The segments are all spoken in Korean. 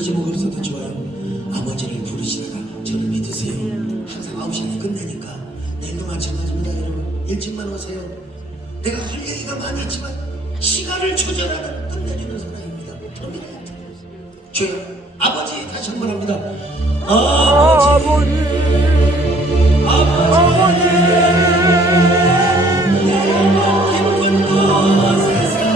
제목 없어도 좋아요. 아버지를 부르시다가 저를 믿으세요. 항상 9시에 끝내니까 내일도 마찬가지입니다. 여러분 일찍만 오세요. 내가 할 얘기가 많이 있지만 시간을 조절하는 끝내주는 사람입니다. 주여 아버지 다시 한번 합니다. 아버지 아버지 내가 기쁜 곳에서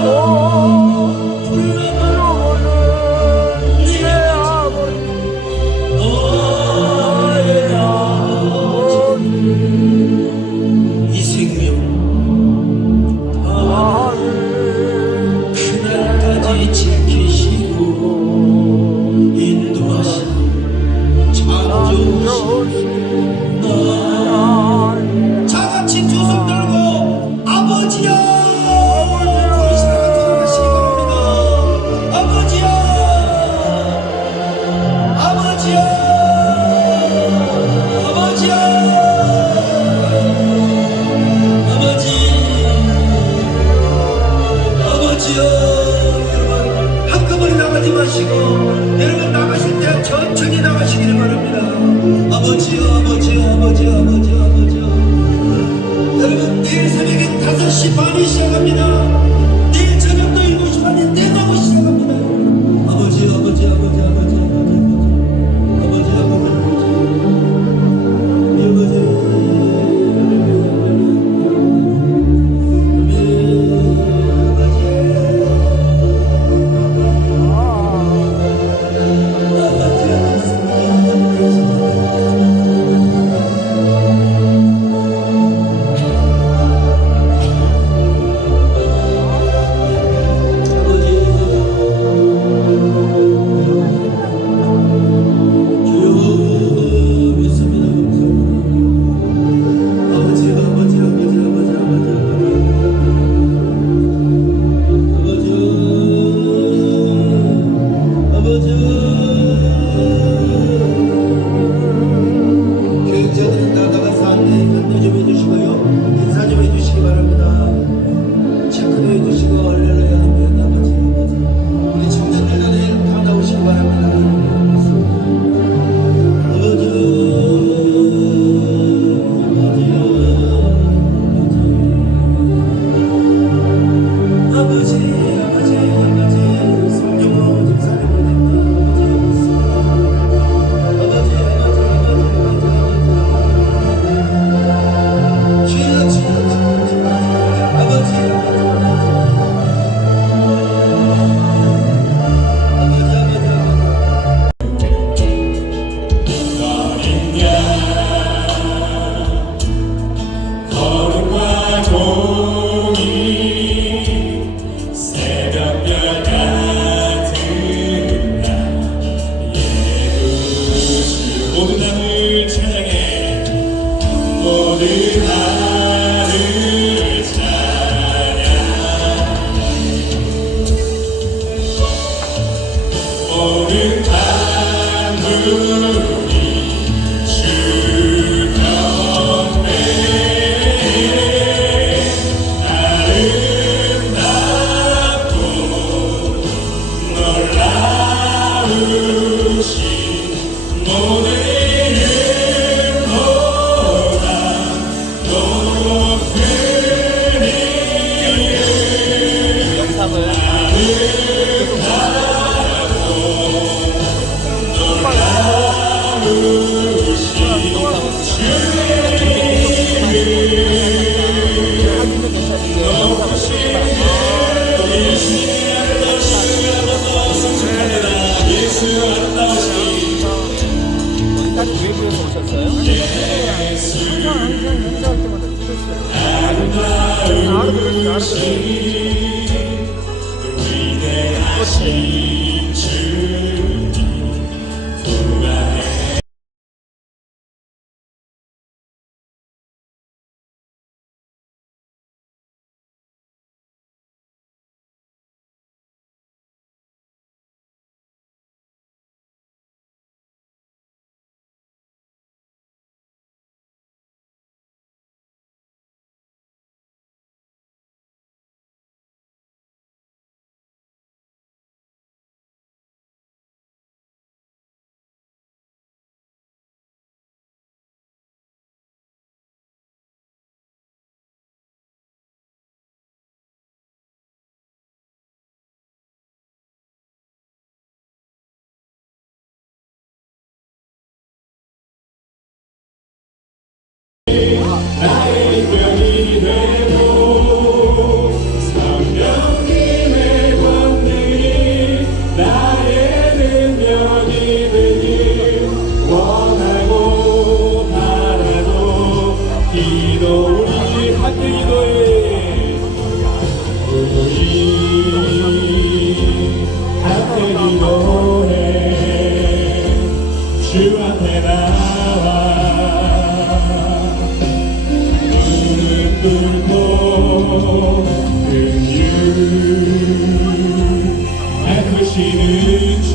자같이 두 손 들고 아버지야 우리 사랑하는 하시기 바랍니다. 아버지야 아버지야 아버지야 아버지야 여러분 한꺼번에 나가지 마시고 여러분 나가실 때 천천히 나가시기를 바랍니다. 아버지요 아버지요 아버지요 아버지요 아버지요. 여러분 내일 새벽에 5시 반이 시작합니다. 내일 저녁도 7시 반에 때가고 시작합니다. 아버지요 아버지 아버지 아버지 아버지 아버지 아버지 모든 나를 찬양해 모든 나를 찬양해 모든 만물이 주 곁에 아름답고 놀라우신 모든 외부에서 오셨어요? 항상 행사할 때마다 찍었어요. 위대하신 주님 구하네. 나의 편이 되고 성령님의 권능이 나의 능력이 되길 원하고 바라고 기도 우리 함께 기도해 우리 함께 기도해 주 앞에 나와 뚫고 긍휼 베푸시는 주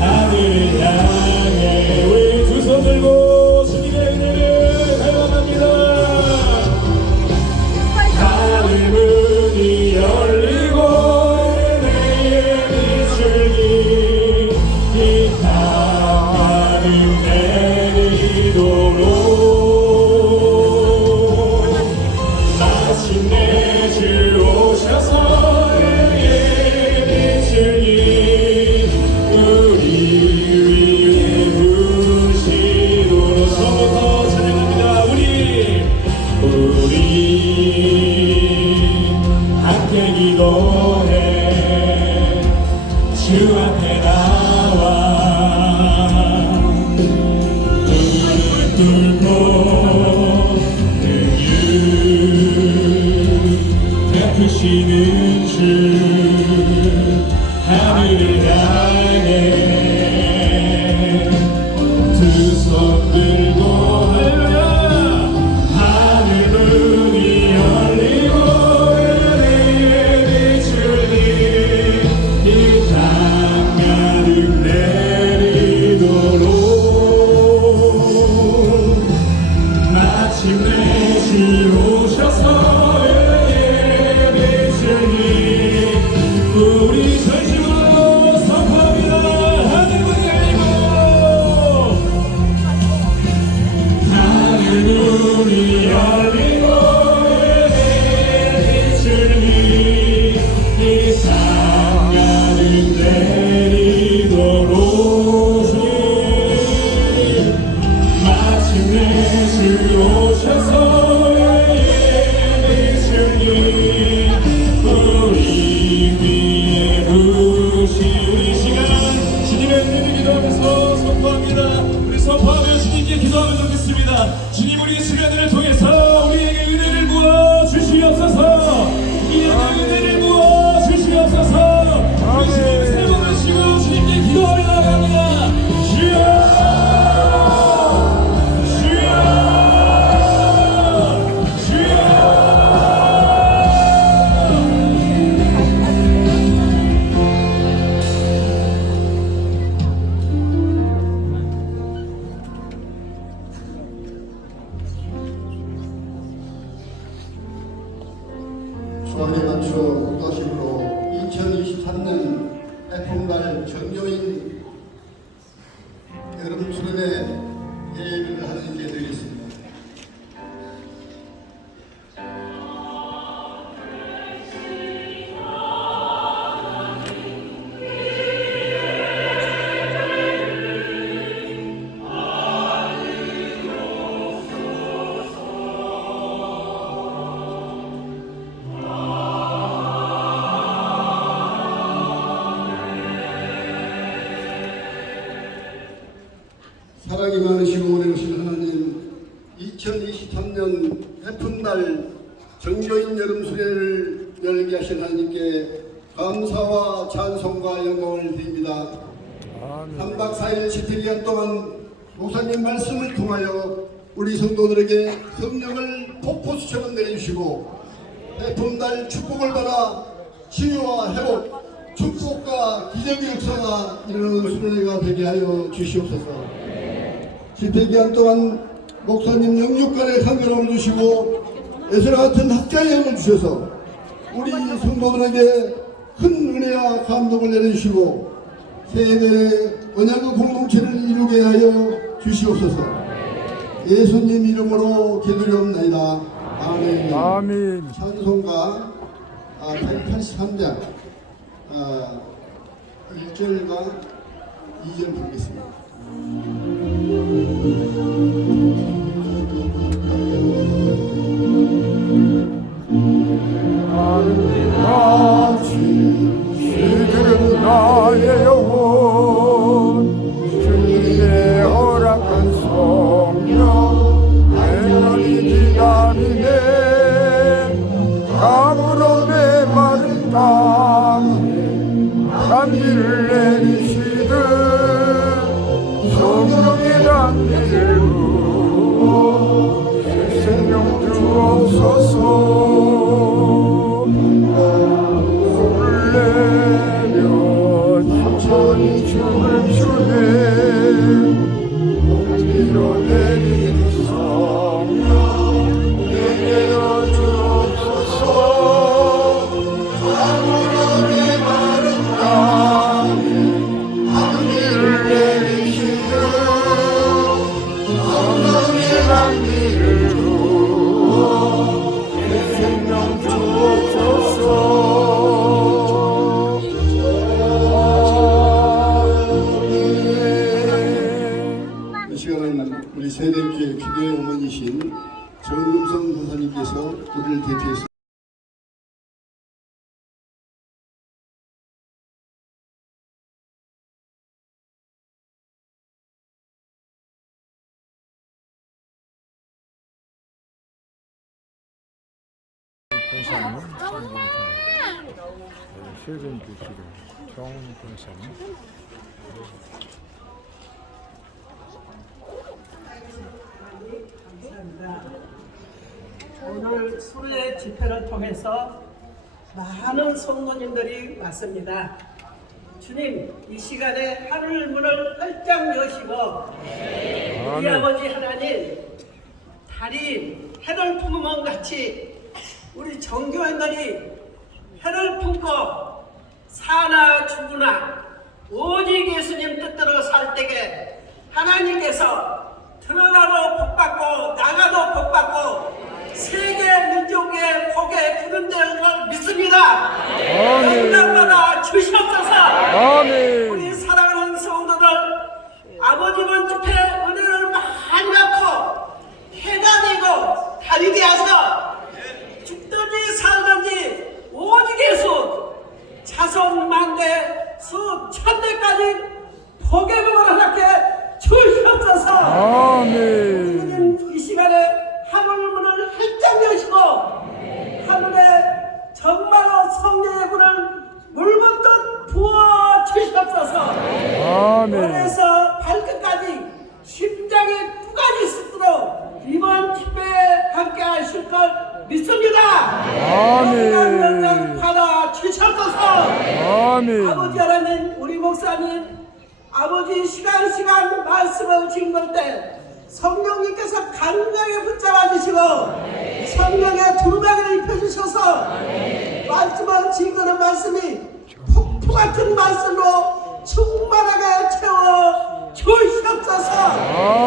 하늘을 향해 우리 두 손 들고 주님의 은혜를 갈망합니다. 하늘 문이 열리고 은혜의 비출기 이 땅가득 내리도록 마침내 주 오셔서 은혜의 비출기 우리 위에 부으시도록 처음부터 찬양합니다. 우리 함께 기도해 주 앞에 나와 눈을 뚫고 베푸시는 주 하늘을 향해 두 손 들고 할렐루야 하늘 문이 열리고 은혜의 비출기 이 땅 가득 내리도록 마침내 주 오셔서 우리 전심으로 선포합니다. 하늘 문이 열리고 하늘 문이 열리고 은혜의 비출기 이 땅 가득 내리도록 주님 마침내 주 오셔서 은혜의 비출기 우리 위에 부으시 우리 시간 주님의 은혜를 기도하면서 선포합니다. 우리 선포하며 주님께 기도하면 좋겠습니다. 주님 우리 시간을 통해서 우리에게 은혜를 부어 주시옵소서. 우리에게 은혜를 부어 주시옵소서. 우리 주님 세 번을 쉬고 주님께 기도하며 나갑니다. 주여 주안에 맞춰 국도심으로 2023년 해풍달 정교인 여름 수련회 예배를 하나님께 드리겠습니다. 사랑이 많으시고 오래오신 하나님, 2023년 해풍날 정교인 여름 수련회를 열게 하신 하나님께 감사와 찬송과 영광을 드립니다. 3박 4일 집회기간 동안 목사님 말씀을 통하여 우리 성도들에게 성령을 폭포수처럼 내려주시고 해풍날 축복을 받아 치유와 회복, 축복과 기적의 역사가 일어나는 수련회가 되게 하여 주시옵소서. 집회기간 동안 목사님 영육간의 상견함을 주시고 에스라 같은 학자의 영을 주셔서 우리 성도들에게 큰 은혜와 감동을 내려주시고 세대의 언약의 공동체를 이루게 하여 주시옵소서. 예수님 이름으로 기도드리옵나이다. 아멘. 아멘. 찬송가 183장 1절과 2절 부르겠습니다. 춤을 추네 밀어내린 성령 내게로 주옵소서 아무런게 마른 땅에 하늘을 내리시는 성령의 감리를 주어 내 생명 주옵소서 이 시간은 우리 세대교회 기도의 어머니신 정금성 권사님께서 우리를 대표해서 권사님, 세ven교 기도 정 권사님. 오늘 수로의 집회를 통해서 많은 성도님들이 왔습니다. 주님, 이 시간에 하늘 문을 활짝 여시고 우리 아버지 하나님, 달이 해를 품으면 같이 우리 정교인들이 해를 품고 사나 죽으나 오직 예수님 뜻대로 살 때에 하나님께서 들어가도 복받고 나가도 복받고 세계 민족의 복에 그런 데를 믿습니다. 영광받아 주시옵소서. 우리 사랑하는 성도들, 아버지는 집회 은혜를 많이 받고 해가 되고 달이 되어서 죽든지 살든지 오직 예수 자손 만대 수천 대까지 복의 복을 허락해 주시옵소서. 하나님, 이 시간에 하늘 문을 활짝 여시고 하늘에 정말로 성령의 불을 물붓듯 부어 주시옵소서. 머리에서 발끝까지 심장에 뚜까지 쏟도록 이번 집회에 함께 하실 걸 믿습니다. 영광 받아 주시옵소서. 아버지 하나님, 우리 목사님 아버지 시간 말씀을 증거할 때 성령님께서 강력하게 붙잡아 주시고 성령의 두루마기를 입혀주셔서 말씀을 증거하는 말씀이 폭포 같은 말씀으로 충만하게 채워 주시옵소서.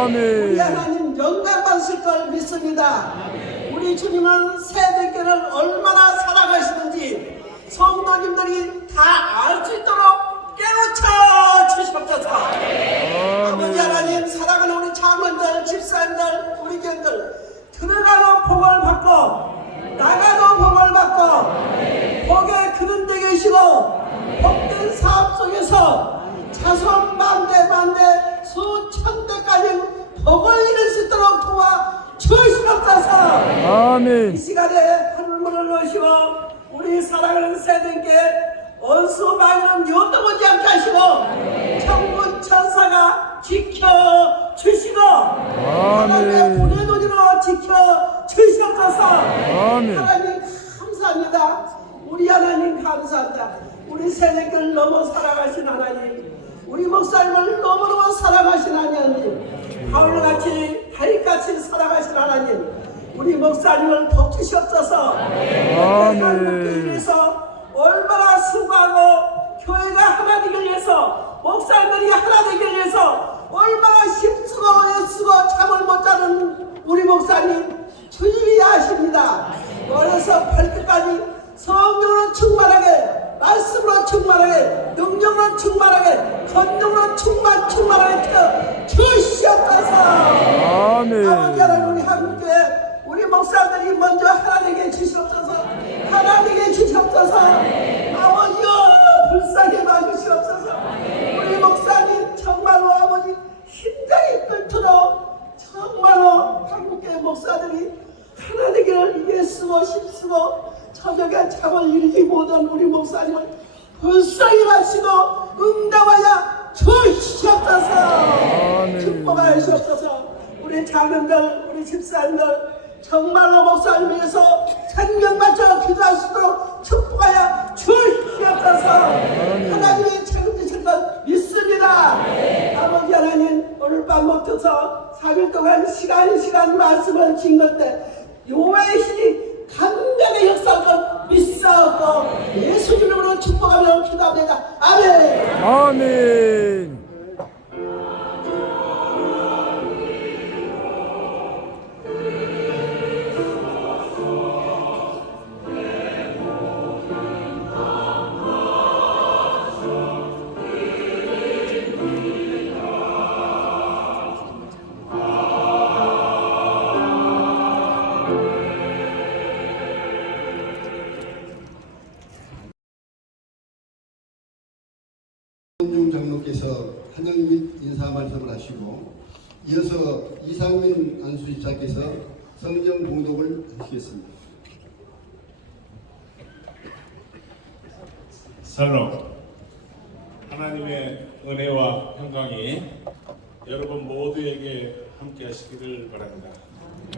우리 하나님 영광 받으실 걸 믿습니다. 우리 주님은 세대교를 얼마나 사랑하시는지 성도님들이 다 알 수 있도록 깨우쳐 주시옵소서. 아버지 하나님, 사랑하는 우리 자문들, 집사님들, 우리 교인들 들어가도 복을 받고 나가도 복을 받고 복에 그른데 계시고 복된 사업 속에서 자손 만대 수천 대까지 복을 이룰 수 있도록 도와 주시옵소서. 이 시간에 하늘문을 넣으시고 우리 사랑하는 세대께 원수 마귀는 요도 보지 않게 하시고 천군 천사가 지켜주시고 하나님의 불의 도지로 지켜주시옵소서. 하나님 감사합니다. 우리 하나님 감사합니다. 우리 세대를 너무 사랑하신 하나님, 우리 목사님을 너무너무 사랑하신 하나님, 바울같이 다윗같이 사랑하신 하나님, 우리 목사님을 복 주시옵소서. 교회를 위해서 얼마나 수고하고 교회가 하나 되기 위해서 목사님들이 하나 되기 위해서 얼마나 힘쓰고 애쓰고 잠을 못 자는 우리 목사님 주님이 아십니다. 어려서 발끝까지 성령으로 충만하게, 말씀으로 충만하게, 능력으로 충만하게, 권능으로 충만하게 켜 주시옵소서. 아버지 하나님, 우리 한국교회 우리 목사들이 먼저 하나 되게 주시옵소서. 하나 되게 주시옵소서. 아버지여 불쌍히 봐주시옵소서. 우리 목사님 정말로 아버지 심장이 끓도록 정말로 한국교회 목사들이 하나 되기를 애쓰고 힘쓰고 저녁에 잠을 이루지 못한 우리 목사님을 불쌍히 마시고 응답하여 주시옵소서. 축복하시옵소서. 우리 자녀들, 우리 집사님들 정말로 목사님 위해서 생명 바쳐 기도할 수도 축복하여 주시옵소서. 하나님이 책임지실 것 믿습니다. 오셔서 3일 동안 시간 말씀을 진 것때 여호와의 신이 강력하게 역사하고 믿사옵고 예수 이름으로 축복하며 기도합니다. 아멘. 아멘. 손용 장로께서 환영 및 인사 말씀을 하시고 이어서 이상민 안수지사께서 성경 봉독을 하시겠습니다. 살롬. 하나님의 은혜와 평강이 여러분 모두에게 함께 하시기를 바랍니다.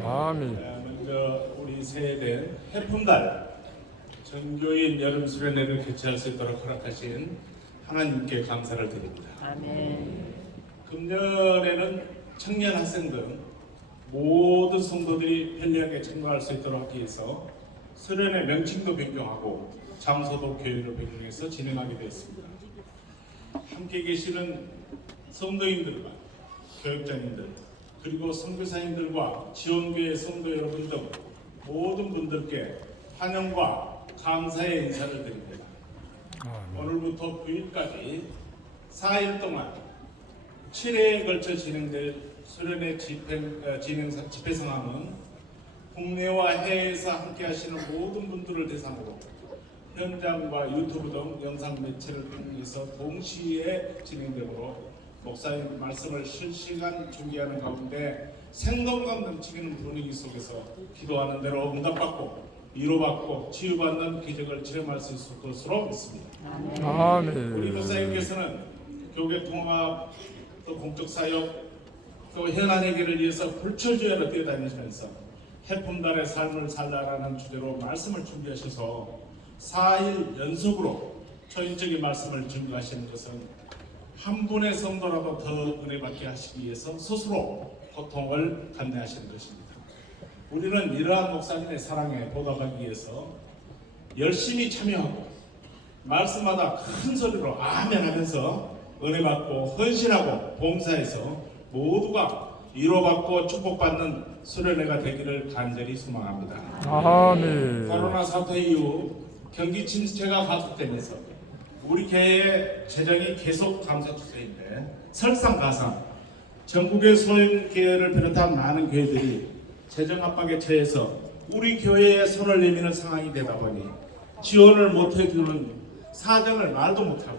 아멘. 먼저 우리 새해된 해품달 전교인 여름 수련회를 개최할 수 있도록 허락하신 하나님께 감사를 드립니다. 아멘. 금년에는 청년 학생 등 모든 성도들이 편리하게 참가할 수 있도록 하기 위해서 수련회 명칭도 변경하고 장소도 교회로 변경해서 진행하게 되었습니다. 함께 계시는 성도인들과 교육자님들 그리고 선교사님들과 지원교회 성도 여러분 등 모든 분들께 환영과 감사의 인사를 드립니다. 오늘부터 9일까지 4일 동안 7회에 걸쳐 진행될 수련회 집회 상황은 국내와 해외에서 함께 하시는 모든 분들을 대상으로 현장과 유튜브 등 영상 매체를 통해서 동시에 진행되므로 목사님 말씀을 실시간 준비하는 가운데 생동감 넘치는 분위기 속에서 기도하는 대로 응답받고 위로받고 치유받는 기적을 체험할 수 있을 것으로 믿습니다. 아멘. 우리 목사님께서는 교회 통합 또 공적 사역 또 현안회계를 위해서 불철주야로 뛰어다니시면서 해품달의 삶을 살라라는 주제로 말씀을 준비하셔서 4일 연속으로 초인적인 말씀을 준비하시는 것은 한 분의 성도라도 더 은혜 받게 하시기 위해서 스스로 고통을 감내하시는 것입니다. 우리는 이러한 목사님의 사랑에 보답하기 위해서 열심히 참여하고 말씀마다 큰 소리로 아멘 하면서 은혜 받고 헌신하고 봉사해서 모두가 위로받고 축복받는 수련회가 되기를 간절히 소망합니다. 아멘. 코로나 사태 이후 경기 침체가 가속되면서 우리 교회의 재정이 계속 감소 추세인데 설상가상 전국의 소형교회를 비롯한 많은 교회들이 재정 압박에 처해서 우리 교회에 손을 내미는 상황이 되다 보니 지원을 못해주는 사정을 말도 못하고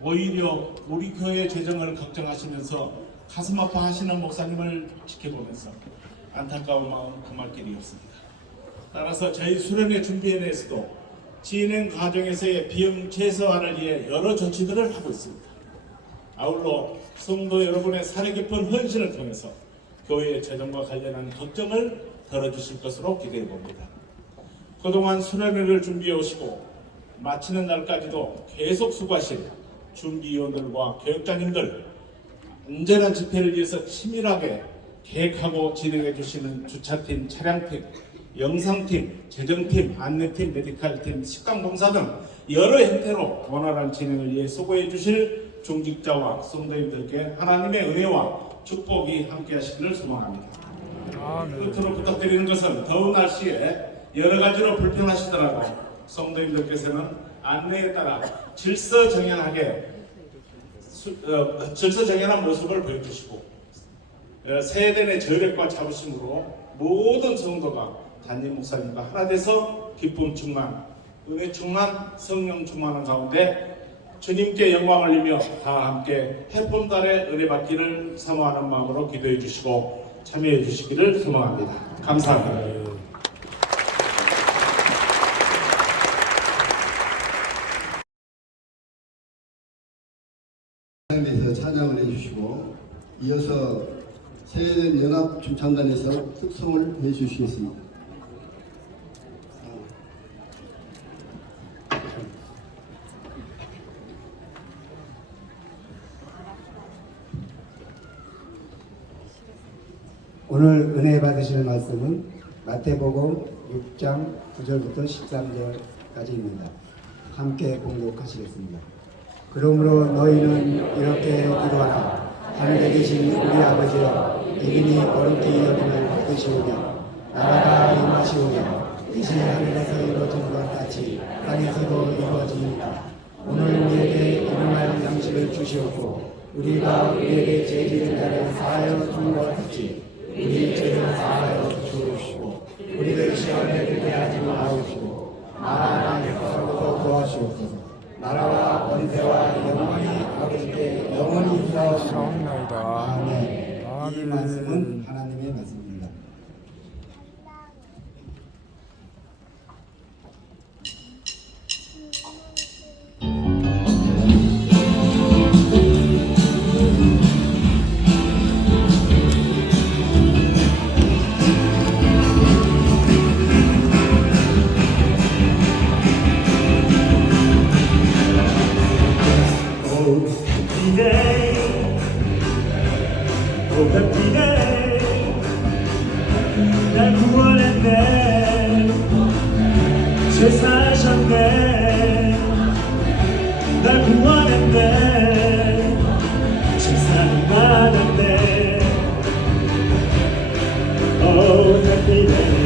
오히려 우리 교회의 재정을 걱정하시면서 가슴 아파하시는 목사님을 지켜보면서 안타까운 마음 금할 길이 없습니다. 따라서 저희 수련회 준비에 대해서도 진행 과정에서의 비용 최소화를 위해 여러 조치들을 하고 있습니다. 아울러 성도 여러분의 사려 깊은 헌신을 통해서 교회의 재정과 관련한 걱정을 덜어주실 것으로 기대해 봅니다. 그동안 수련회를 준비해 오시고 마치는 날까지도 계속 수고하신 준비위원들과 교육자님들, 안전한 집회를 위해서 치밀하게 계획하고 진행해 주시는 주차팀, 차량팀, 영상팀, 재정팀, 안내팀, 메디칼팀, 식당봉사 등 여러 형태로 원활한 진행을 위해 수고해 주실 중직자와 성도님들께 하나님의 은혜와 축복이 함께 하시기를 소망합니다. 끝으로 부탁드리는 것은 더운 날씨에 여러 가지로 불편하시더라도 성도님들께서는 안내에 따라 질서정연한 모습을 보여주시고 세대의 저력과 자부심으로 모든 성도가 담임 목사님과 하나 돼서 기쁨 충만, 은혜 충만, 성령 충만한 가운데 주님께 영광을 올리며 다 함께 해품달의 은혜 받기를 사모하는 마음으로 기도해 주시고 참여해 주시기를 소망합니다. 감사합니다. 에서 찬양을 해주시고 이어서 세계된 연합 중창단에서 특송을 해주시겠습니다. 오늘 은혜 받으실 말씀은 마태복음 6장 9절부터 13절까지입니다. 함께 봉독하시겠습니다. 그러므로 너희는 이렇게 기도하라. 하늘에 계신 우리 아버지여, 이름이 거룩히 여김을 받으시오며 나라가 임하시오며 뜻이 하늘에서 이루어진 것 같이 땅에서도 이루어지니까. 오늘 우리에게 일용할 양식을 주시옵고 우리가 우리에게 죄지은 자를 사하여 준 것 같이 우리 죄를 사하여 주옵시고 우리를 시험에 들게 하지 마옵시고 나라에서부터 구하시옵소서. 나라와 권세와 영광이 아버지께 영원히 있사옵나이다. 사옵나이다. 아멘. 이 아멘. 말씀은 하나님의 말씀입니다. Oh, happy day. Oh, happy day. 날 구원했네. 제사하셨네. 날 구원했네. 제사를 받았네. Oh, happy day.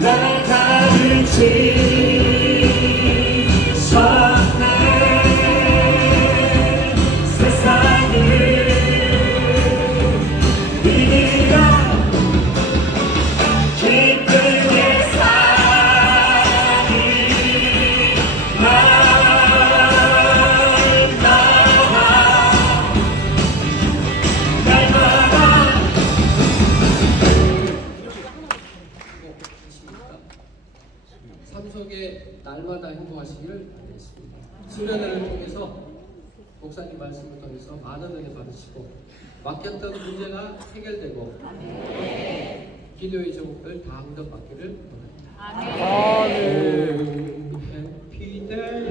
날 가르치셨네. 세상을 이기려 기쁜 예산이 날마다 삶 속에 날마다 행복하시기를 바라겠습니다. 수련회를 통해서 목사님 말씀을 통해서 많은 은혜 받으시고 맡겼던 문제가 해결되고 기도의 제목들 다 응답받기를 바랍니다. 아멘. Happy day.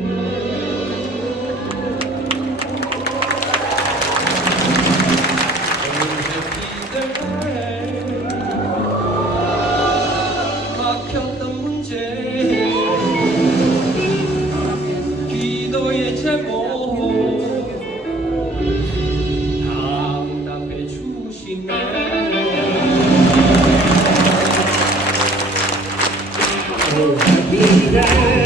막혔던 문제 기도의 제목 다 응답해 주시네. Oh, happy day.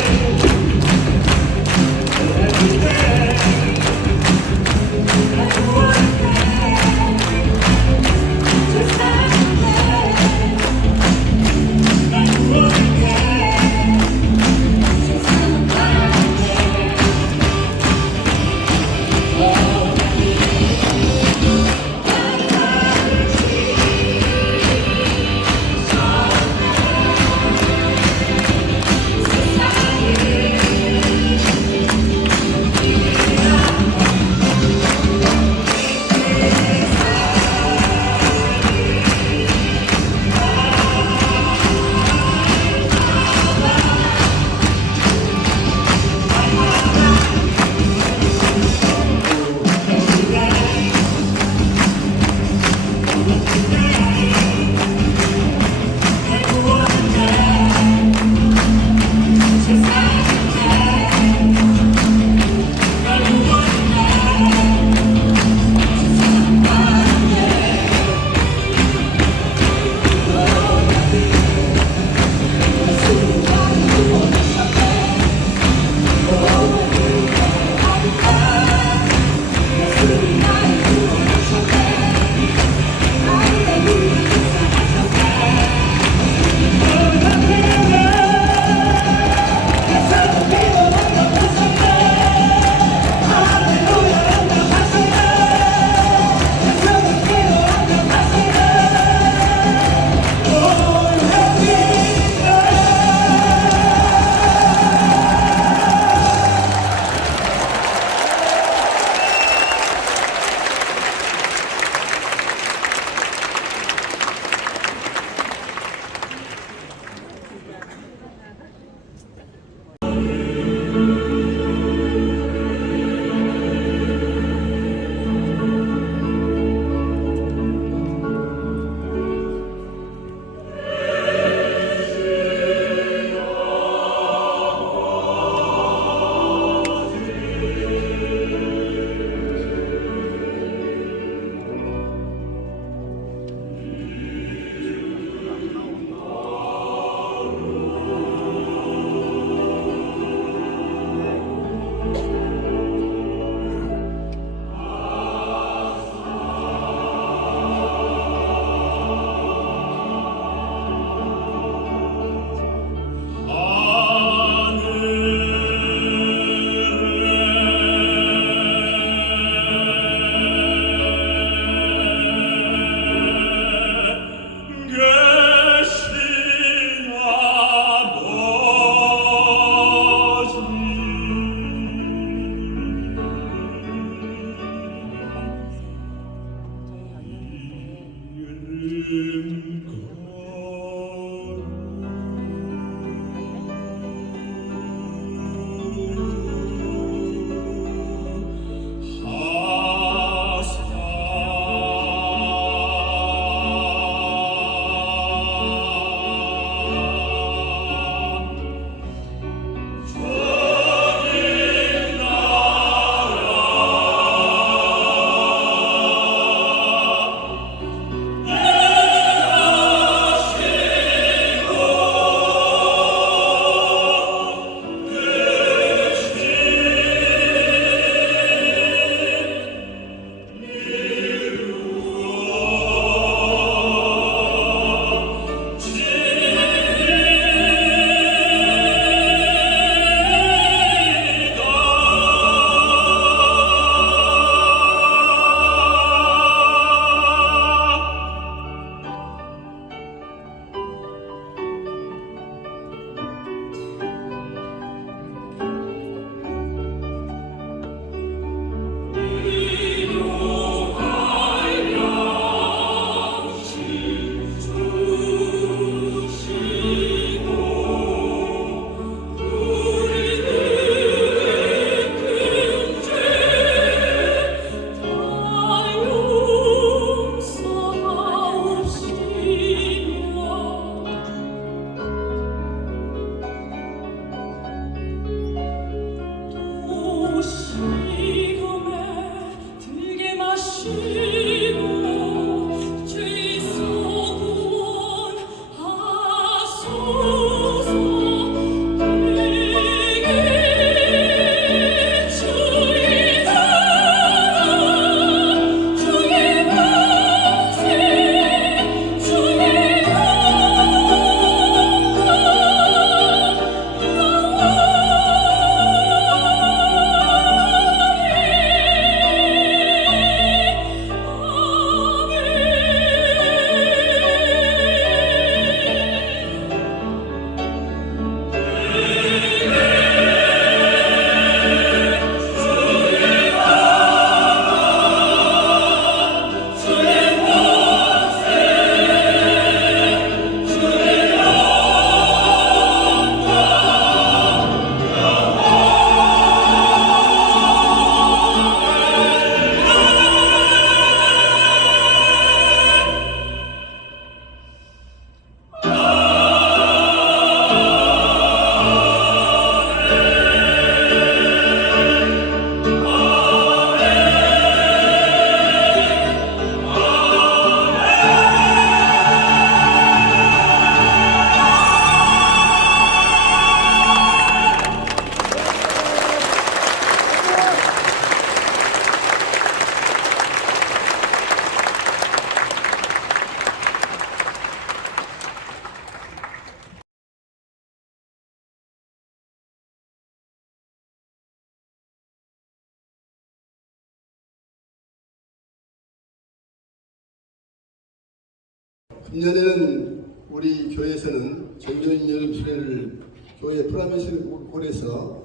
금년에는 우리 교회에서는 전교인 여름 수련을 교회 프라미스 홀에서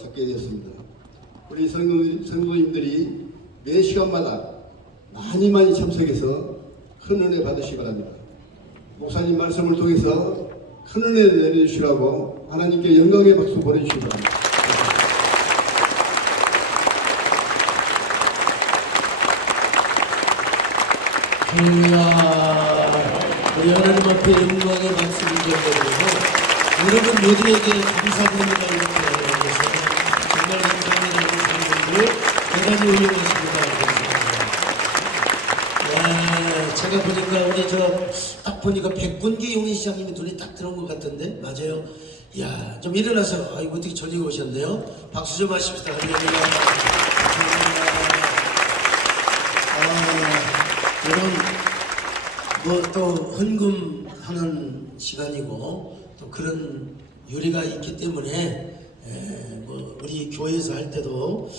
갖게 되었습니다. 우리 성도님들이 매 시간마다 많이 참석해서 큰 은혜 받으시기 바랍니다. 목사님 말씀을 통해서 큰 은혜 내려주시라고 하나님께 영광의 박수 보내주시기 바랍니다. 할렐루야. 우리 하나님 앞에 영광의 말씀을 전해드리고 여러분 모두에게 감사드립니다. 이렇게 해서 정말 감사합니다. 우리 사람들 대단히 훌륭하십니다. 제가 보니까 우리 딱 보니까 백분기 용인 시장님이 눈에 딱 들어온 것 같은데 맞아요? 야, 좀 일어나서 아이고 어떻게 저리가 오셨네요. 박수 좀 하십시다. 할렐루야. 여러분 뭐 또 헌금하는 시간이고 또 그런 유리가 있기 때문에 뭐 우리 교회에서 할 때도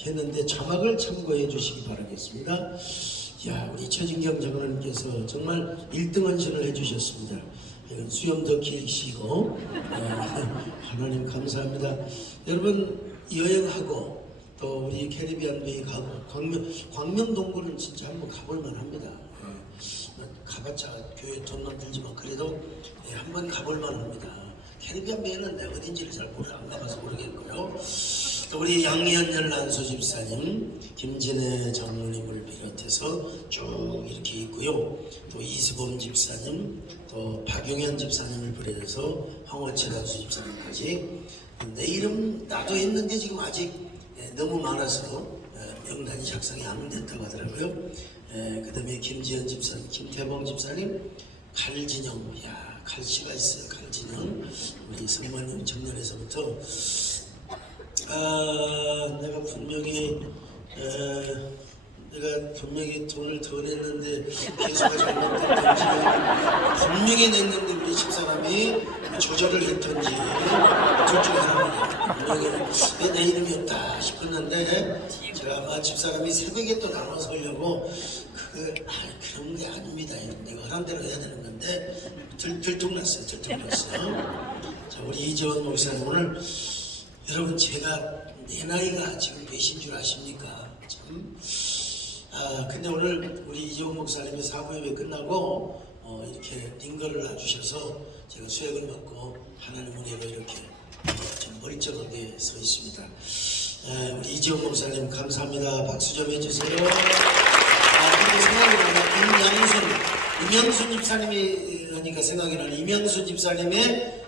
했는데 자막을 참고해 주시기 바라겠습니다. 야, 우리 최진경 장로님께서 정말 1등 헌신을 해주셨습니다. 이건 수염도 길시고 하나님 감사합니다. 여러분 여행하고 또 우리 캐리비안 베이 가고 광명동굴은 진짜 한번 가볼만 합니다. 가봤자 교회 돈만 들지만 그래도 한번 가볼만 합니다. 캐리비안 베이는 내가 어딘지를 잘 안 가봐서 모르겠고요. 또 우리 양희연 열란수 집사님, 김진애 장로님을 비롯해서 쭉 이렇게 있고요. 또 이수범 집사님, 또 박용현 집사님을 비롯해서 황원철 한수 집사님까지 내 이름 나도 했는데 지금 아직 너무 많아서 명단이 작성이 안 됐다고 하더라고요. 그 다음에 김지현 집사님, 김태봉 집사님, 칼진영, 야 칼씨가 있어요. 칼진영, 우리 성모님 정년에서부터 내가 분명히 돈을 더 냈는데 계수가 잘못됐던지 분명히 냈는데 우리 집사람이 조절을 했던지 둘 중에 하나입니다. 분명히 왜 내 이름이 없다 싶었는데 제가 아마 집사람이 새벽에 또 나눠서 하려고 그런 게 아닙니다. 내가 하란 대로 해야 되는 건데 들통났어요. 자, 우리 이재원 목사님 오늘 여러분 제가 내 나이가 지금 몇인 줄 아십니까? 참. 근데 오늘 우리 이재원 목사님이 사부예배 끝나고 이렇게 링거를 놔주셔서 제가 수액을 받고 하나님 은혜로 이렇게 좀 멀쩡하게 서 있습니다. 우리 이재원 목사님 감사합니다. 박수 좀 해주세요. 근데 생각이 나네. 임양순 집사님이 하니까 생각이 나네. 임양순 집사님의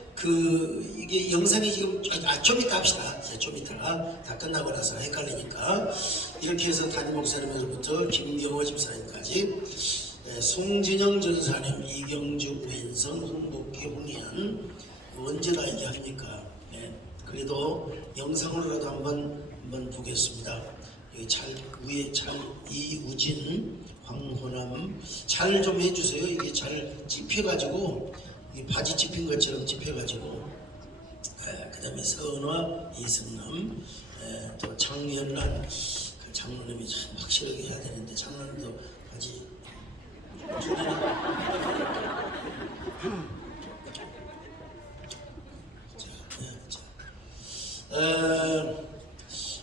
이게 영상이 지금 좀 이따 합시다. 좀 이따가 다 끝나고 나서 헷갈리니까 이렇게 해서 담임 목사님에서부터 김경호 집사님까지 송진영 전사님, 이경주, 우인성, 홍복기, 홍희안 언제 다 얘기합니까? 그래도 영상으로라도 한번 보겠습니다. 여기 위에 이우진, 황호남 잘 좀 해주세요. 이게 잘 찝혀가지고 바지 찝힌 것처럼 찝혀가지고 그 다음에 서은화, 이승남, 또 장현란 그 장로님이 참 확실하게 해야 되는데 장로님도 바지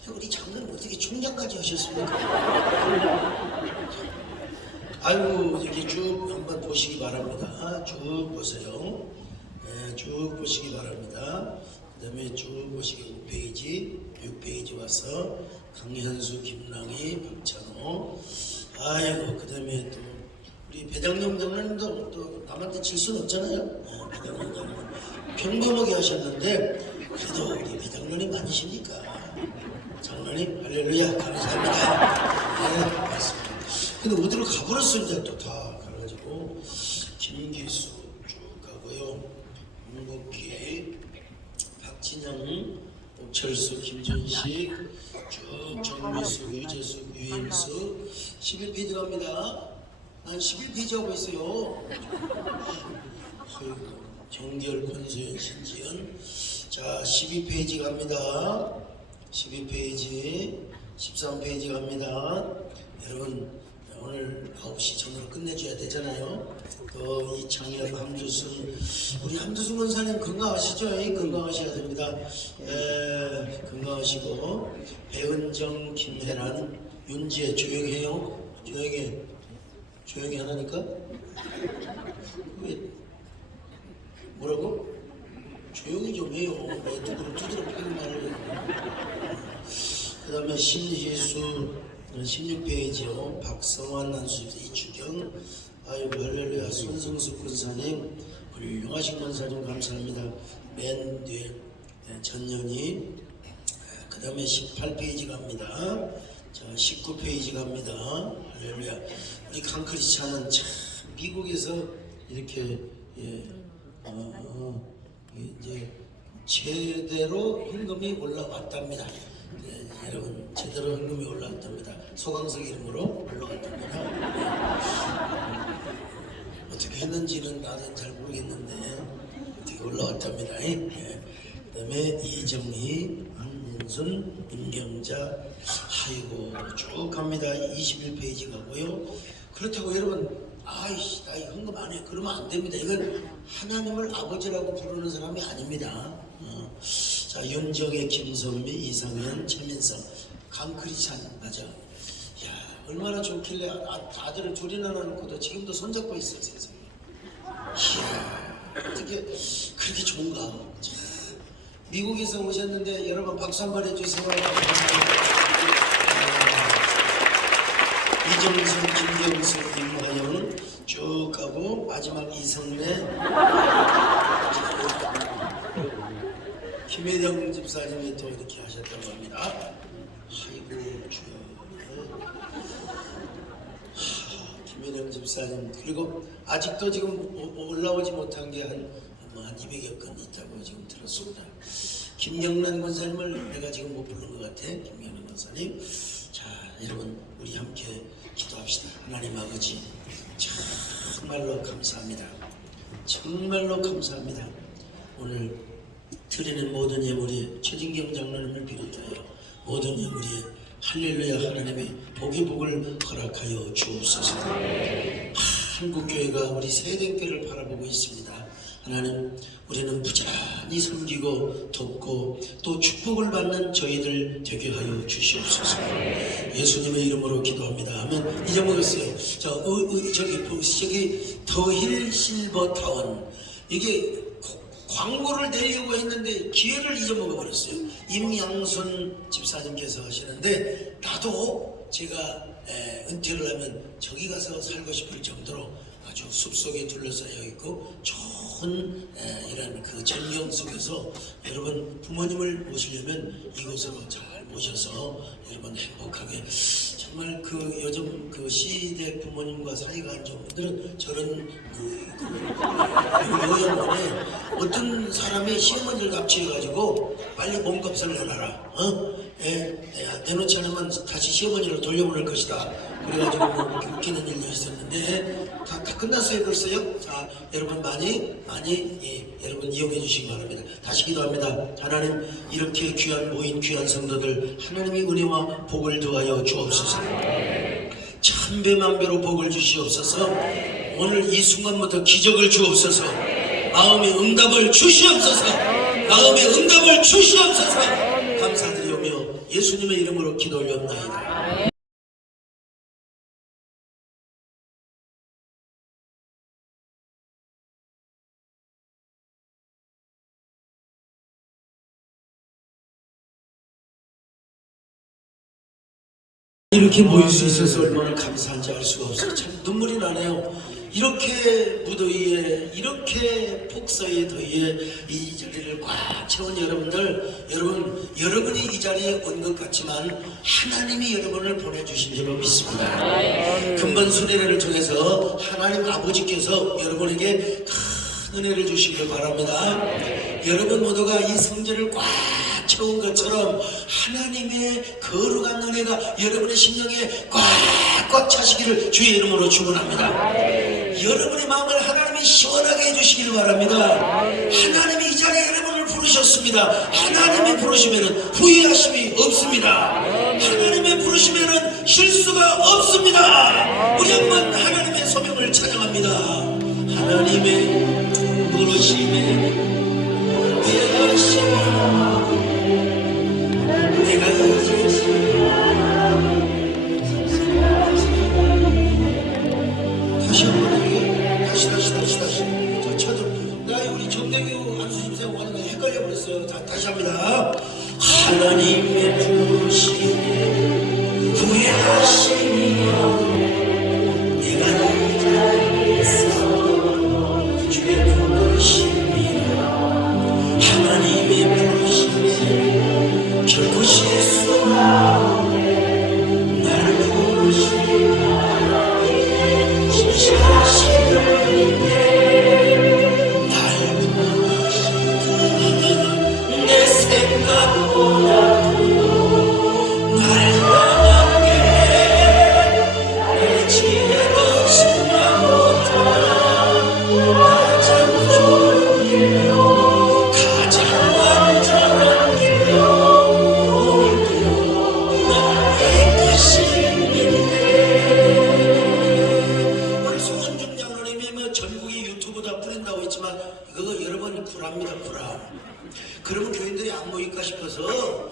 우리 장로님 어떻게 총장까지 하셨습니까? 아이고 이렇게 쭉 한번 보시기 바랍니다. 쭉 보세요. 쭉 보시기 바랍니다. 그 다음에 쭉 보시기 6페이지 와서 강현수, 김랑희, 박찬호. 아이고 그 다음에 또 우리 배장용 장로님도 또 남한테 질 수는 없잖아요. 배장용 장로님 평범하게 하셨는데 그래도 우리 배장로님 아니십니까? 장로님 할렐루야 감사합니다. 맞습니다. 근데 어디로 가버렸어 이제 또 다 가가지고 김기수 쭉 가고요. 홍복기, 박진영, 옥철수, 김준식 쭉 정미수, 유재수, 유임수 11페이지 갑니다. 난 11페이지 하고 있어요. 정결, 권소연, 신지연. 자 12페이지 갑니다. 12페이지 13페이지 갑니다. 여러분 오늘 9시 전으로 끝내줘야 되잖아요. 또 이창엽, 함두순, 우리 함두순 권사님 건강하시죠? 건강하셔야 됩니다. 건강하시고 배은정, 김혜란, 윤지혜 조용해요. 조용히 하라니까. 왜 뭐라고? 조용히 좀 해요. 왜 두드러 패는 말을. 그 다음에 신예수 16페이지요. 박성환 난수집사 이주경, 아이고 할렐루야. 손성숙 권사님, 훌륭하신 권사님 감사합니다. 맨 뒤에 전년이, 그 다음에 18페이지 갑니다. 자, 19페이지 갑니다. 할렐루야. 우리 강크리스찬은 참 미국에서 이렇게 이제 제대로 헌금이 올라왔답니다. 여러분 제대로 헌금이 올라왔답니다. 소강석 이름으로 올라왔답니다. 어떻게 했는지는 나는 잘 모르겠는데 어떻게 올라왔답니다. 그 다음에 이정희, 안문순, 임경자, 아이고 쭉 갑니다. 21페이지 가고요. 그렇다고 여러분 아이씨 나 헌금 안 해 그러면 안 됩니다. 이건 하나님을 아버지라고 부르는 사람이 아닙니다. 자, 윤정혜, 김선미, 이상현, 최민성, 강크리찬 맞아. 야 얼마나 좋길래 아들을 둘이나 낳고도 지금도 손잡고 있어요. 세상에. 이야 어떻게 그렇게 좋은가. 자, 미국에서 오셨는데 여러분 박수 한번 해주세요. 이정선, 김경수, 임화영 쭉 가고 마지막 이성래, 김혜정 집사님이 또 이렇게 하셨다고 합니다. 아이고 주여. 김혜정 집사님 그리고 아직도 지금 올라오지 못한 게 한 200여 건 있다고 지금 들었습니다. 김영란 권사님을 내가 지금 못 부른 것 같아. 김영란 권사님. 자 여러분 우리 함께 기도합시다. 하나님 아버지 정말로 감사합니다. 정말로 감사합니다. 오늘 드리는 모든 예물이 최진경 장로님을 비롯하여 모든 예물이 할렐루야 하나님의 복을 허락하여 주옵소서. 한국교회가 우리 세대교회를 바라보고 있습니다. 하나님 우리는 부지런히 섬기고 돕고 또 축복을 받는 저희들 되게 하여 주시옵소서. 예수님의 이름으로 기도합니다. 아멘. 잊어먹었어요. 저기 더힐 실버타운 이게 광고를 내려고 했는데 기회를 잊어먹어 버렸어요. 임양순 집사님께서 하시는데 나도 제가 은퇴를 하면 저기 가서 살고 싶을 정도로 아주 숲속에 둘러싸여 있고 좋은 이런 그 전경 속에서 여러분 부모님을 모시려면 이곳으로 잘 모셔서 여러분 행복하게 정말 그 요즘 그 시대 부모님과 사이가 안 좋은 분들은 저런 요양원에 어떤 사람이 시어머니를 납치해가지고 빨리 몸값을 내놔라. 내놓지 않으면 다시 시어머니를 돌려보낼 것이다. 그래가지고 뭐 웃기는 일도 있었는데 다 끝났어요 벌써요. 자 여러분 많이 여러분 이용해 주시기 바랍니다. 다시 기도합니다. 하나님 이렇게 귀한 모인 귀한 성도들 하나님의 은혜와 복을 더하여 주옵소서. 천배만배로 복을 주시옵소서. 오늘 이 순간부터 기적을 주옵소서. 마음의 응답을 주시옵소서. 마음의 응답을 주시옵소서. 감사드리오며 예수님의 이름으로 기도 올렸나이다. 이렇게 모일 수 있어서 얼마나 감사한지 알 수가 없어요. 참 눈물이 나네요. 이렇게 무더위에 이렇게 폭서의 더위에 이 자리를 꽉 채운 여러분들 여러분이 이 자리에 온 것 같지만 하나님이 여러분을 보내주신 줄로 믿습니다. 금번 순례를 통해서 하나님 아버지께서 여러분에게 큰 은혜를 주시길 바랍니다. 여러분 모두가 이 성전을 꽉 채운 것처럼 하나님의 거룩한 은혜가 여러분의 심령에 꽉꽉 차시기를 주의 이름으로 축원합니다. 여러분의 마음을 하나님이 시원하게 해주시기를 바랍니다. 하나님이 이 자리에 여러분을 부르셨습니다. 하나님이 부르시면 후회하심이 없습니다. 하나님의 부르시면 수가 없습니다. 우리 한번 하나님의 소명을 찬양합니다. 하나님의 부르심에 위하시며 내가 다시 한번 다시 자 쳐줘. 나 우리 정대규 안수집사하고 하는 거 헷갈려 버렸어요. 다시 합니다. 하나님의 부르심에 후회하시며 내가 이 자리에서 주의 부르심이라 하나님의 부르심에 결코 실수하네 나를 부르시며 십시하시는데 날 부르시니 내 생각보다 그러면 교인들이 안 모일까 싶어서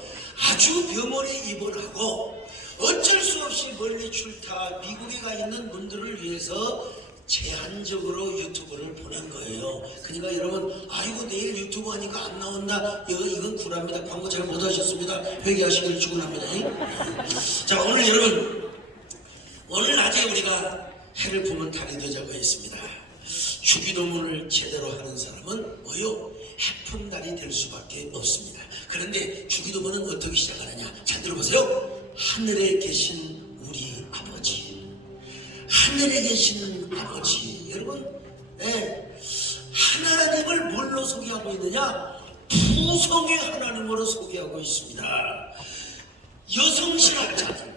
아주 병원에 입원하고 어쩔 수 없이 멀리 출타 미국에 가 있는 분들을 위해서 제한적으로 유튜브를 보낸 거예요. 그러니까 여러분 아이고 내일 유튜브 하니까 안 나온다 이건 구랍니다. 광고 잘 못하셨습니다. 회개하시기를 축원합니다. 자 오늘 여러분 오늘 낮에 우리가 해를 보면 달이 되자고 했습니다. 주기도문을 제대로 하는 사람은 뭐요? 해픈 날이 될 수밖에 없습니다. 그런데 주기도문은 어떻게 시작하느냐? 잘 들어보세요. 하늘에 계신 우리 아버지, 하늘에 계신 아버지. 여러분, 하나님을 뭘로 소개하고 있느냐? 부성의 하나님으로 소개하고 있습니다. 여성 신학자들,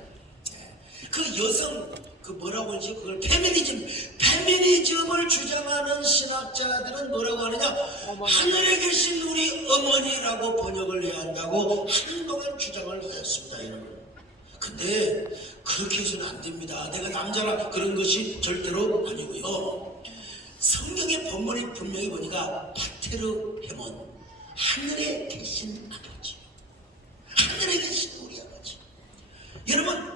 그 여성 뭐라고 하지? 그걸 페미니즘을 주장하는 신학자들은 뭐라고 하느냐? 하늘에 계신 우리 어머니라고 번역을 해야 한다고 한동안 주장을 하였습니다, 여러분. 근데 그렇게 해서는 안 됩니다. 내가 남자라 그런 것이 절대로 아니고요. 성경의 본문이 분명히 보니까 파테르 헤몬, 하늘에 계신 아버지, 하늘에 계신 우리 아버지. 여러분,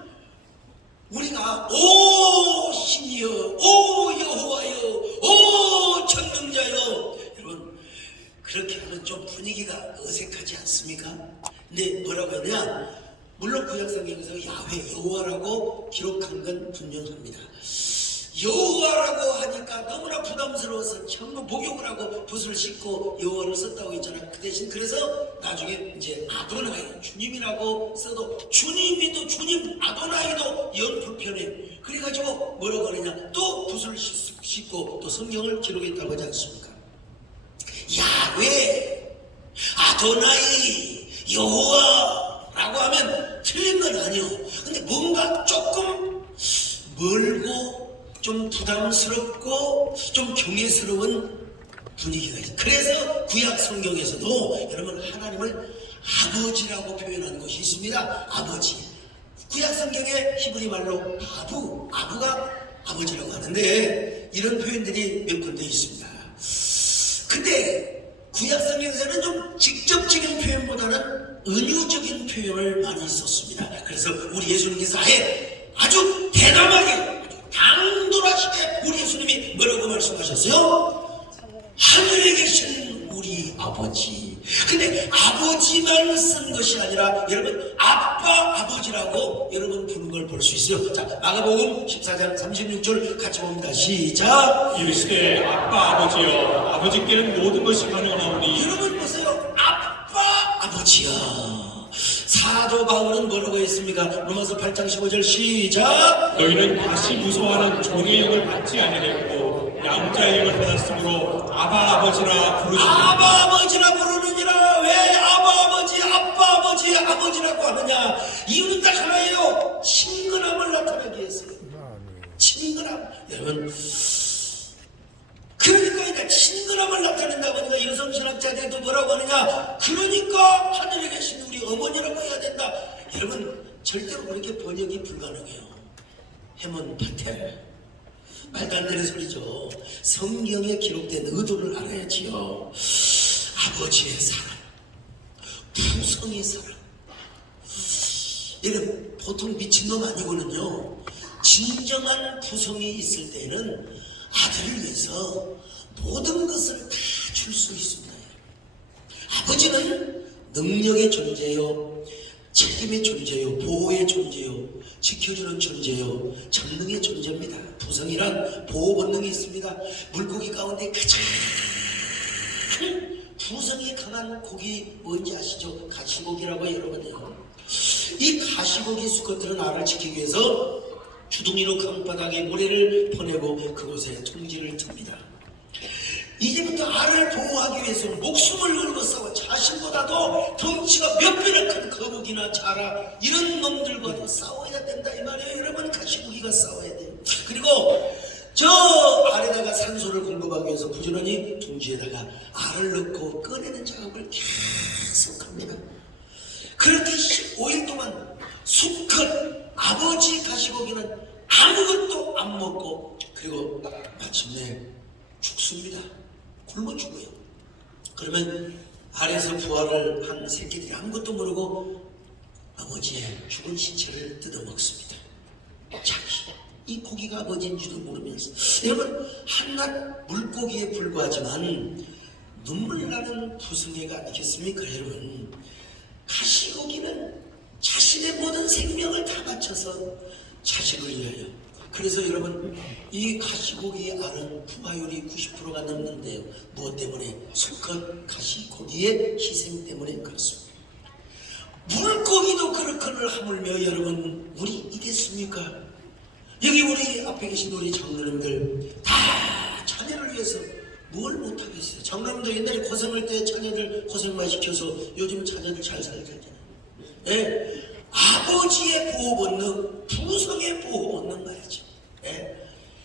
우리가 오 신이여, 오 여호와여, 오 전능자여. 여러분 그렇게 하면 좀 분위기가 어색하지 않습니까? 근데 뭐라고 하냐? 물론 구약성경에서 야훼 여호와라고 기록한 건 분명합니다. 여호와라고 하니까 너무나 부담스러워서 전부 목욕을 하고 붓을 씻고 여호와를 썼다고 했잖아요. 그 대신 그래서 나중에 이제 아도나이 주님이라고 써도 주님이도 주님 아도나이도 영 불편해. 그래가지고 뭐라고 하느냐? 또 붓을 씻고 또 성경을 기록했다고 하지 않습니까? 야훼 아도나이 여호와라고 하면 틀린 건 아니요. 근데 뭔가 조금 멀고 좀 부담스럽고 좀 경외스러운 분위기가 있어요. 그래서 구약 성경에서도 여러분 하나님을 아버지라고 표현하는 것이 있습니다. 아버지. 구약 성경의 히브리 말로 아부가 아버지라고 하는데 이런 표현들이 몇 군데 있습니다. 근데 구약 성경에서는 좀 직접적인 표현보다는 은유적인 표현을 많이 썼습니다. 그래서 우리 예수님께서 아주 대담하게 당돌하시게 우리 예수님이 뭐라고 말씀하셨어요? 하늘에 계신 우리 아버지. 근데 아버지만 쓴 것이 아니라 여러분 아빠 아버지라고 여러분 부른 걸 볼 수 있어요. 자 마가복음 14장 36절 같이 봅니다. 시작. 이르시되 아빠 아버지여 아버지께는 모든 것이 가능하오니. 여러분 보세요. 아빠 아버지야. 사도 바울은 뭐라고 했습니까? 로마서 8장 15절 시작. 너희는 다시 무서워하는 종의 영을 받지 아니하였고 양자의 영을 받았으므로 아바 아버지라 부르시니. 아바 아버지라 부르느니라. 왜 아바 아버지 아빠 아버지 아버지라고 하느냐? 이유는 딱 하나예요. 친근함을 나타내기 위해서요. 친근함. 여러분 그러니까 이제 친근함을 나타낸다고 하니까 여성신학자들도 뭐라고 하느냐? 그러니까 하늘에 계신 우리 어머니라고 해야 된다. 여러분 절대로 그렇게 번역이 불가능해요. 해먼 파텔. 말도 안 되는 소리죠. 성경에 기록된 의도를 알아야지요. 아버지의 사랑, 부성의 사랑. 이런 보통 미친놈 아니거든요. 진정한 부성이 있을 때는 아들을 위해서 모든 것을 다 줄 수 있습니다. 아버지는 능력의 존재요, 책임의 존재요, 보호의 존재요, 지켜주는 존재요, 전능의 존재입니다. 부성이란 보호 본능이 있습니다. 물고기 가운데 가장 부성이 강한 고기 뭔지 아시죠? 가시고기라고 여러분요. 이 가시고기 수컷들은 알을 지키기 위해서 주둥이로 강바닥에 모래를 퍼내고 그곳에 둥지를 틉니다. 이제부터 알을 보호하기 위해서 목숨을 걸고 싸워 자신보다도 덩치가 몇 배나 큰 거북이나 자라 이런 놈들과도 싸워야 된다 이 말이에요. 여러분, 가시고기가 싸워야 돼요. 그리고 저 알에다가 산소를 공급하기 위해서 부지런히 둥지에다가 알을 넣고 꺼내는 작업을 계속 합니다. 그렇게 15일 동안 수컷 아버지 가시고기는 아무것도 안 먹고 그리고 마침내 죽습니다. 굶어 죽어요. 그러면 알에서 부화를 한 새끼들이 아무것도 모르고 아버지의 죽은 신체를 뜯어먹습니다. 자기 이 고기가 아버지인지도 모르면서. 여러분, 한낱 물고기에 불과하지만 눈물 나는 부승애가 아니겠습니까? 여러분, 가시고기는 자신의 모든 생명을 다 바쳐서 자식을 위하여. 그래서 여러분, 이 가시고기의 알은 부화율이 90%가 넘는데요. 무엇 때문에? 수컷 가시고기의 희생 때문에 그렇습니다. 물고기도 그렇거늘 하물며 여러분, 우리 이겠습니까? 여기 우리 앞에 계신 우리 장로님들 다 자녀를 위해서 뭘 못하겠어요. 장로님도 옛날에 고생할 때 자녀들 고생만 시켜서 요즘 자녀들 잘 살잖아요. 네? 아버지의 보호 본능, 부성의 보호 본능 말이죠. 네?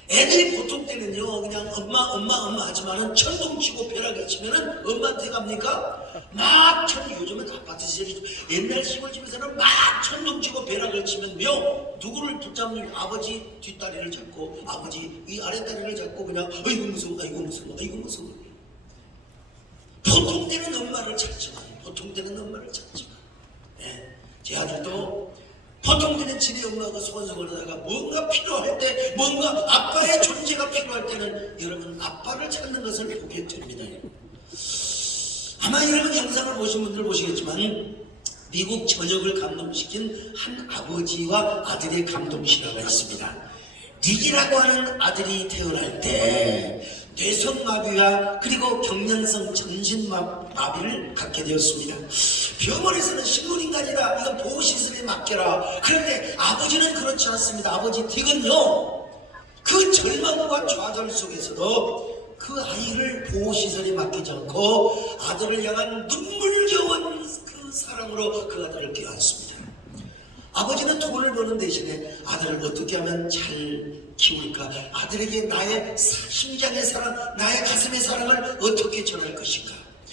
애들이 보통 때는요, 그냥 엄마 하지만은 천둥치고 벼락을 치면은 엄마한테 갑니까? 막 요즘은 아파트 시절이죠. 옛날 시골집에서는 막 천둥치고 벼락을 치면요, 누구를 붙잡는? 아버지 뒷다리를 잡고 아버지 이 아랫다리를 잡고 그냥 아이고 무서워, 아이고 무서워, 아이고 무서워. 보통 때는 엄마를 찾지만, 네. 제 아들도 보통 때는 지네 엄마가 소곤소곤하다가 뭔가 필요할 때, 뭔가 아빠의 존재가 필요할 때는 여러분 아빠를 찾는 것을 보게 됩니다. 아마 여러분 영상을 보신 분들 보시겠지만 미국 전역을 감동시킨 한 아버지와 아들의 감동 실화가 있습니다. 닉이라고 하는 아들이 태어날 때 뇌성마비와 그리고 경련성 전신마비를 갖게 되었습니다. 병원에서는 식물인간이다, 이건 보호시설에 맡겨라. 그런데 아버지는 그렇지 않습니다. 아버지 딕은요, 그 절망과 좌절 속에서도 그 아이를 보호시설에 맡기지 않고 아들을 향한 눈물겨운 그 사랑으로 그 아들을 껴안습니다. 아버지는 돈을 버는 대신에 아들을 어떻게 하면 잘 키울까, 아들에게 나의 심장의 사랑, 나의 가슴의 사랑을 어떻게 전할 것인가.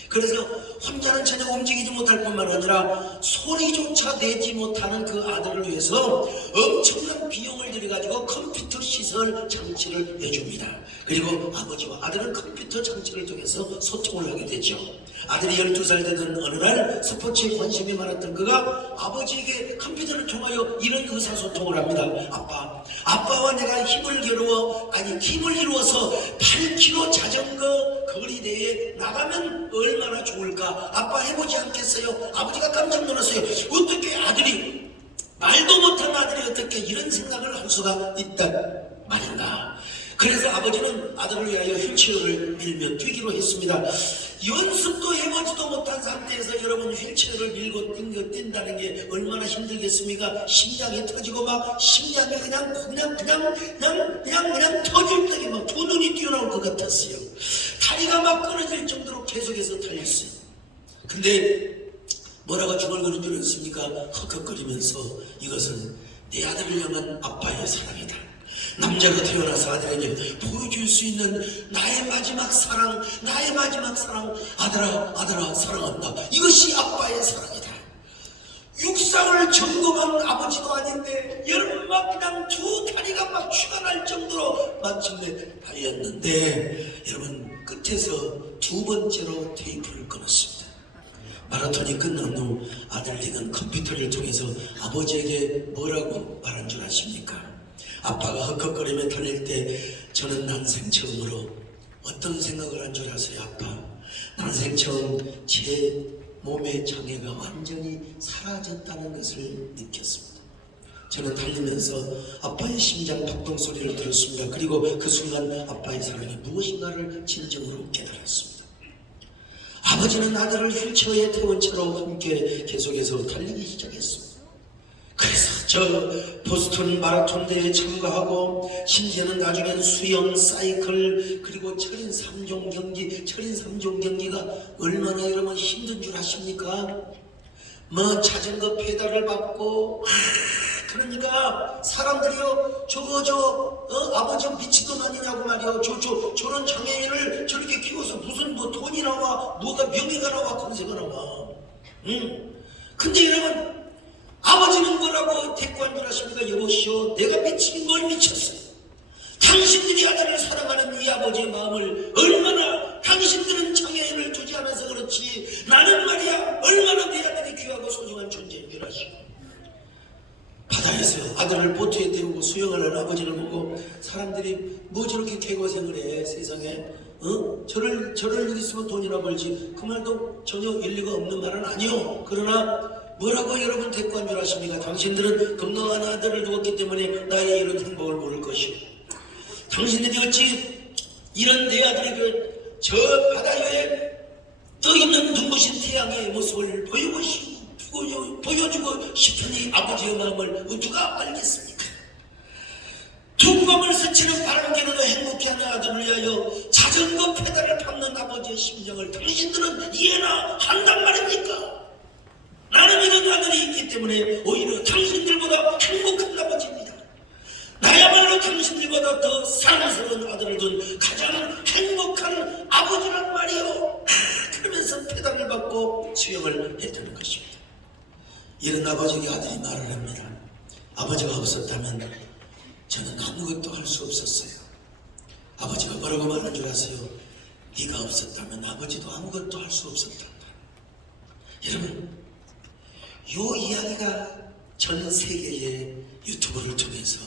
그래서 혼자는 전혀 움직이지 못할 뿐만 아니라 소리조차 내지 못하는 그 아들을 위해서 엄청난 비용을 들여가지고 컴퓨터 시설 장치를 해줍니다. 그리고 아버지와 아들은 컴퓨터 장치를 통해서 소통을 하게 되죠. 아들이 12살 되던 어느 날 스포츠에 관심이 많았던 그가 아버지에게 컴퓨터를 통하여 이런 의사소통을 합니다. 아빠와 내가 힘을 이루어서 8km 자전거 거리대회에 나가면 얼마나 좋을까? 아빠 해보지 않겠어요? 아버지가 깜짝 놀랐어요. 어떻게 아들이, 말도 못한 아들이 어떻게 이런 생각을 할 수가 있단 말인가? 그래서 아버지는 아들을 위하여 휠체어를 밀며 뛰기로 했습니다. 연습도 해보지도 못한 상태에서 여러분 휠체어를 밀고 뛴다는 게 얼마나 힘들겠습니까? 심장이 터지고 막 심장이 그냥 터질 때에 막 두 눈이 뛰어나올 것 같았어요. 다리가 막 끊어질 정도로 계속해서 달렸어요. 근데 뭐라고 중얼거리는 줄 아십니까? 헉헉거리면서 이것은 내 아들을 향한 아빠의 사랑이다. 남자가 태어나서 아들에게 보여줄 수 있는 나의 마지막 사랑, 아들아 사랑한다. 이것이 아빠의 사랑이다. 육상을 점검한 아버지도 아닌데 여러분 막 그냥 두 다리가 막 쥐가 날 정도로 마침내 달렸는데 여러분 끝에서 두 번째로 테이프를 끊었습니다. 마라톤이 끝난 후 아들링은 컴퓨터를 통해서 아버지에게 뭐라고 말한 줄 아십니까? 아빠가 헉헉거리며 달릴 때 저는 난생 처음으로 어떤 생각을 한 줄 아세요? 아빠, 난생 처음 제 몸의 장애가 완전히 사라졌다는 것을 느꼈습니다. 저는 달리면서 아빠의 심장 박동 소리를 들었습니다. 그리고 그 순간 아빠의 사랑이 무엇인가를 진정으로 깨달았습니다. 아버지는 아들을 휠체어에 태운 채로 함께 계속해서 달리기 시작했습니다. 그래서 저 보스턴 마라톤 대회에 참가하고 심지어는 나중에는 수영, 사이클 그리고 철인 3종 경기, 철인 3종 경기가 얼마나 여러분 힘든 줄 아십니까? 뭐 자전거 페달을 밟고 그러니까 사람들이요 아버지 미친놈 아니냐고 말이요 저런 장애인을 저렇게 키워서 무슨 뭐 돈이 나와 뭐가 명예가 나와 권세가 나와 근데 여러분 아버지는 뭐라고 대꾸한 줄 아십니까? 여보시오, 내가 미치긴 뭘 미쳤어. 당신들이 아들을 사랑하는 이 아버지의 마음을 얼마나 당신들은 장애인을 두지하면서 그렇지 나는 말이야 얼마나 내 아들이 귀하고 소중한 존재인 줄 아시오. 바다에서 아들을 보트에 태우고 수영을 하는 아버지를 보고 사람들이 뭐 저렇게 개고생을 해 세상에 저럴 일 있으면 돈이나 벌지 그 말도 전혀 일리가 없는 말은 아니오. 그러나 뭐라고 여러분 대꾸한 줄 아십니까? 당신들은 건강한 아들을 두었기 때문에 나의 이런 행복을 모를 것이오. 당신들이 어찌 이런 내 아들이 저 바다 위에 떠있는 눈부신 태양의 모습을 보여주고 싶은 이 아버지의 마음을 누가 알겠습니까? 두밤을 스치는 바람결에도 행복해하는 아들을 위하여 자전거 페달을 밟는 아버지의 심정을 당신들은 이해나 한단 말입니까? 나는 이런 아들이 있기 때문에 오히려 당신들보다 행복한 아버지입니다. 나야말로 당신들보다 더 사랑스러운 아들을 둔 가장 행복한 아버지란 말이요. 그러면서 페달을 밟고 수영을 했다는 것입니다. 이런 아버지에게 아들이 말을 합니다. 아버지가 없었다면 저는 아무것도 할 수 없었어요. 아버지가 뭐라고 말한 줄 아세요? 네가 없었다면 아버지도 아무것도 할 수 없었단다. 여러분 요 이야기가 전 세계의 유튜브를 통해서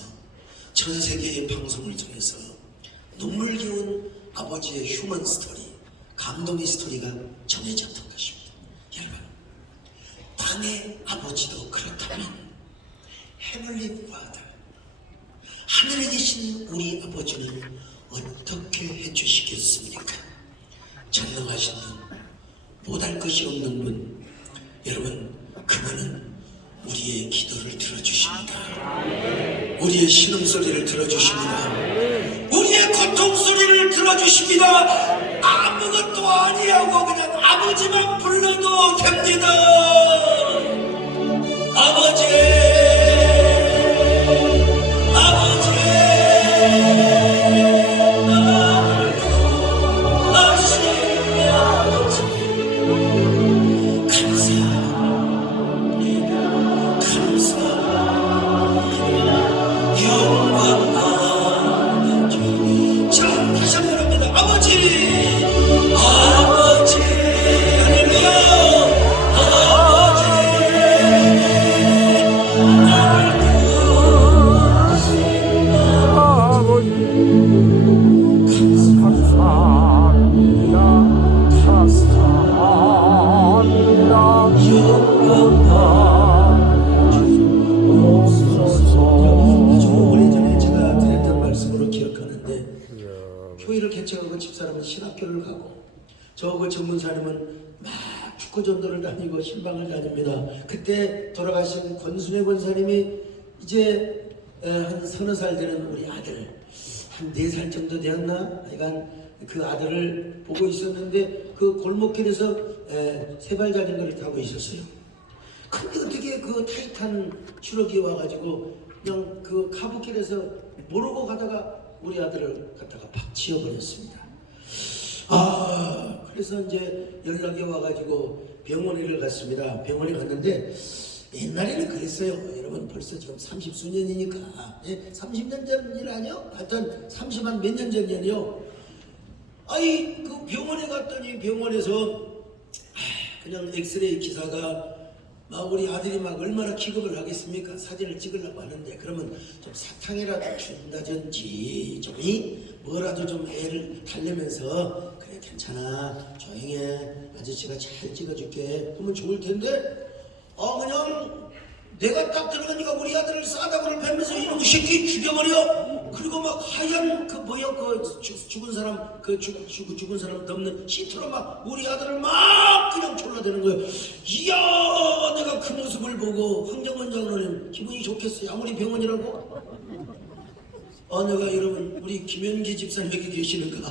전 세계의 방송을 통해서 눈물겨운 아버지의 휴먼 스토리, 감동의 스토리가 전해졌던 것입니다. 여러분 땅의 아버지도 그렇다면 헤블리 파더 하늘에 계신 우리 아버지는 어떻게 해주시겠습니까? 전능하신 분, 못할 것이 없는 분, 여러분 그분은 우리의 기도를 들어주십니다. 우리의 신음소리를 들어주십니다. 우리의 고통소리를 들어주십니다. 아무것도 아니하고 그냥 아버지만 불러도 됩니다. 아버지 신학교를 가고 저 그 전문사님은 막 축구전도를 다니고 신방을 다닙니다. 그때 돌아가신 권순혜 권사님이 이제 한 서너 살 되는 우리 아들 한 4살 정도 되었나? 하여간 그 아들을 보고 있었는데 그 골목길에서 세발 자전거를 타고 있었어요. 근데 어떻게 그 타이탄 추럭이 와가지고 그냥 그 카브길에서 모르고 가다가 우리 아들을 갖다가 팍 치워버렸습니다. 그래서 이제 연락이 와가지고 병원에 갔습니다. 병원에 갔는데 옛날에는 그랬어요. 여러분 벌써 지금 30수년이니까 30년 전 일 아니요? 하여튼 30한 몇 년 전이요. 아이 그 병원에 갔더니 병원에서 그냥 엑스레이 기사가 막 우리 아들이 막 얼마나 기겁을 하겠습니까? 사진을 찍으려고 하는데 그러면 좀 사탕이라도 준다든지 좀 뭐라도 좀 애를 달래면서 그래 괜찮아 조용히 해 아저씨가 잘 찍어줄게 그러면 좋을 텐데 그냥 내가 딱 들어가니까 우리 아들을 싸다구를 펴면서 이놈 새끼 죽여버려. 그리고 막 하얀 그 뭐야 그 죽은 사람 그 죽은 사람 덮는 시트로 막 우리 아들을 막 그냥 졸라대는 거예요. 이야 내가 그 모습을 보고 황정원 장로님 기분이 좋겠어요. 아무리 병원이라고. 내가 여러분 우리 김현기 집사님 여기 계시는가.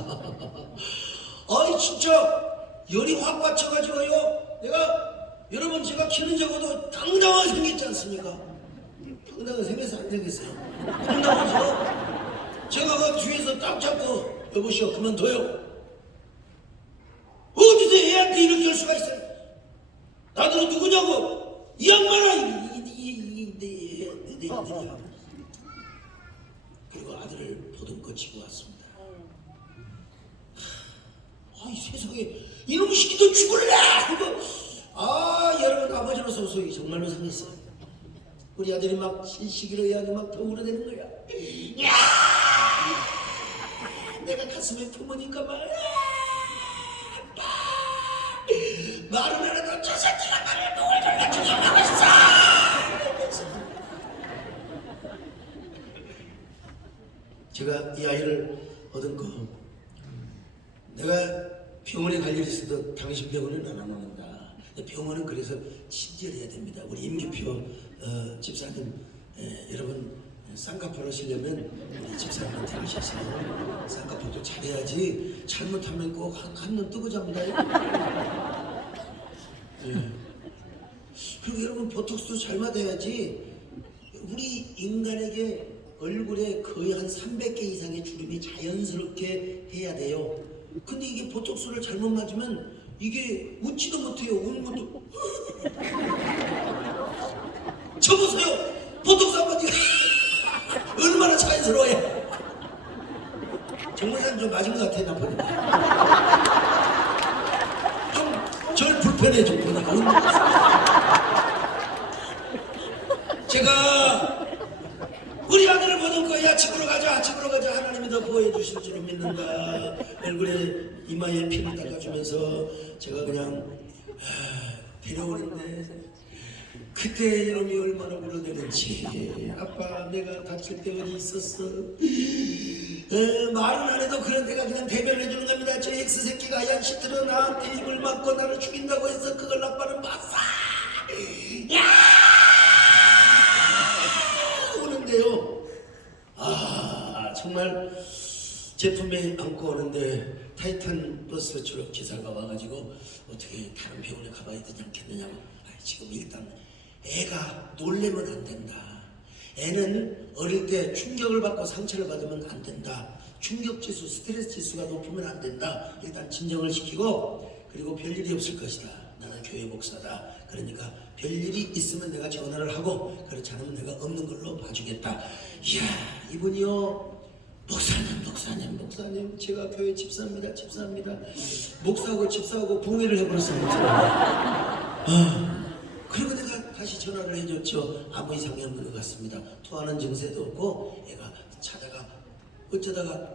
아이 진짜 열이 확 받쳐가지고요. 내가 여러분 제가 키는 적어도 당당하게 생겼지 않습니까? 당당하게 생겼어 안 생겼어요? 당당하죠? 제가 그 뒤에서 딱 잡고 여보시오 그만둬요. 어디서 애한테 이렇게 할 수가 있어요? 나도 누구냐고 이 양반아 내 아들이야. 그리고 아들을 보듬고 치고 왔습니다. 이 세상에 이놈의 새끼도 죽을래! 여러분 아버지로서 속이 정말로 상했어요. 우리 아들이 막 시기로 해야지 막 더 울어대는 거야. 야! 내가 가슴에 품으니까 막 아빠! 말은 안 해도 저 새끼가 나를 목을 졸라 죽여가고 있어! 제가 이 아이를 얻은 거 내가 병원에 갈 일이 있어도 당신 병원은 안 오는다. 병원은 그래서 친절해야 됩니다. 우리 임기표 집사님 여러분 쌍꺼풀 하시려면 우리 집사님한테 하셔서요. 쌍꺼풀도 잘해야지 잘못하면 꼭 한눈 뜨고 잡니다. 그리고 여러분 보톡스도 잘 맞아야지. 우리 인간에게 얼굴에 거의 한 300개 이상의 주름이 자연스럽게 해야 돼요. 근데 이게 보톡스를 잘못 맞으면 이게 웃지도 못해요. 우는 것도 저 보세요. 보톡스 한 번 얼마나 자연스러워요. 정말 좀 맞은 것 같아 나 보니까. 좀 절 불편해 좀 보니까. 제가 우리 아들을 보는 거야. 집으로 가자 하나님이 더 보호해 주실 줄로 믿는다. 얼굴에 이마에 피를 닦아주면서 제가 그냥 데려오는데 그때 이놈이 얼마나 울어대는지. 아빠 내가 다칠 때 어디 있었어. 말은 안 해도 그런 데가 그냥 대변해 주는 겁니다. 저 X새끼가 하얀 시트로 나한테 입을 막고 나를 죽인다고 해서 그걸 아빠는 봤어. 야! 우는데요. 정말 제품에 안고 오는데 타이탄 버스 트럭 기사가 와가지고 어떻게 다른 병원에 가봐야 되지 않겠느냐고. 지금 일단 애가 놀래면 안 된다. 애는 어릴 때 충격을 받고 상처를 받으면 안 된다. 충격 지수, 스트레스 지수가 높으면 안 된다. 일단 진정을 시키고 그리고 별일이 없을 것이다. 나는 교회 목사다. 그러니까 별일이 있으면 내가 전화를 하고 그렇지 않으면 내가 없는 걸로 봐주겠다. 이야 이분이요. 목사님 제가 교회 집사입니다. 목사하고 집사하고 동의를 해버렸습니다. 그리고 내가 다시 전화를 해줬죠. 아무 이상이 없는 것 같습니다. 토하는 증세도 없고 애가 어쩌다가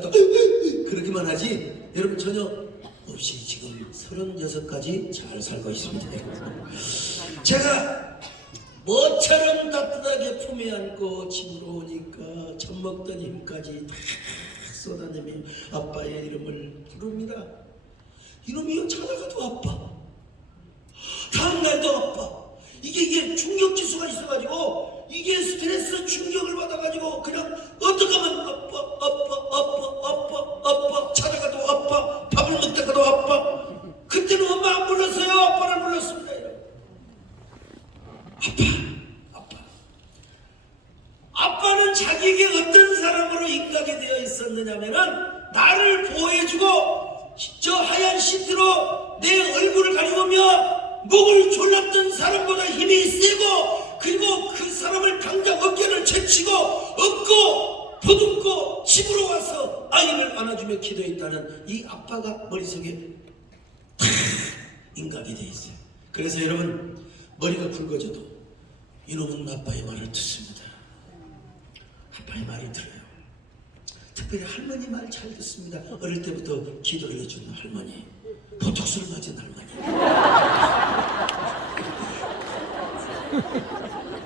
또 그러기만 하지 여러분 전혀 없이 지금 36가지 잘 살고 있습니다. 제가 뭐처럼 따뜻하게 품에 안고 집으로 오니까 젖 먹던 힘까지 다 쏟아내며 아빠의 이름을 부릅니다. 이놈이 자다가도 아빠, 다음날도 아빠. 이게 충격지수가 있어가지고 이게 스트레스 충격을 받아가지고 그냥 어떻게 하면 아빠 자다가도 아빠, 밥을 먹다가도 아빠. 그때는 엄마 안 불렀어요. 아빠를 불렀습니다. 아빠는 자기에게 어떤 사람으로 인각이 되어 있었느냐면은 나를 보호해주고 저 하얀 시트로 내 얼굴을 가리우며 목을 졸랐던 사람보다 힘이 세고 그리고 그 사람을 당장 어깨를 제치고 업고 보듬고 집으로 와서 아이를 안아주며 기도했다는 이 아빠가 머릿속에 탁 인각이 돼 있어요. 그래서 여러분 머리가 굵어져도 이놈은 아빠의 말을 듣습니다. 아빠의 말을 들어요. 특별히 할머니 말 잘 듣습니다. 어릴 때부터 기도를 해주는 할머니, 보톡스를 맞은 할머니.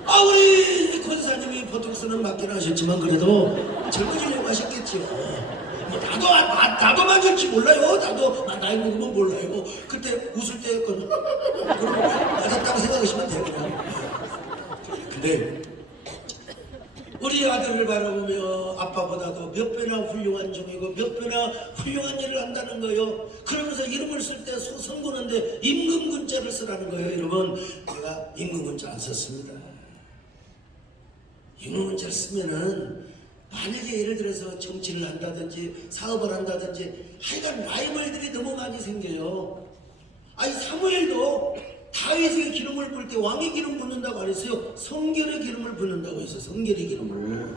아 우리 권사님이 보톡스는 맞긴 하셨지만 그래도 젊어지려고 하셨겠죠. 뭐 나도 맞을지 몰라요. 나도 나이 먹으면 몰라요. 그때 웃을 때 그럼 맞았다고 생각하시면 되고요. 근데 우리 아들을 바라보며 아빠보다도 몇 배나 훌륭한 종이고 몇 배나 훌륭한 일을 한다는 거예요. 그러면서 이름을 쓸 때 선고는데 임금군자를 쓰라는 거예요. 여러분 제가 임금군자 안 썼습니다. 임금군자를 쓰면은 만약에 예를 들어서 정치를 한다든지 사업을 한다든지 하여간 라이벌들이 너무 많이 생겨요. 아니 사무엘도 다윗의 기름을 붓을 때 왕의 기름 붓는다고 안 했어요. 성결의 기름을 붓는다고 했어요. 성결의 기름을.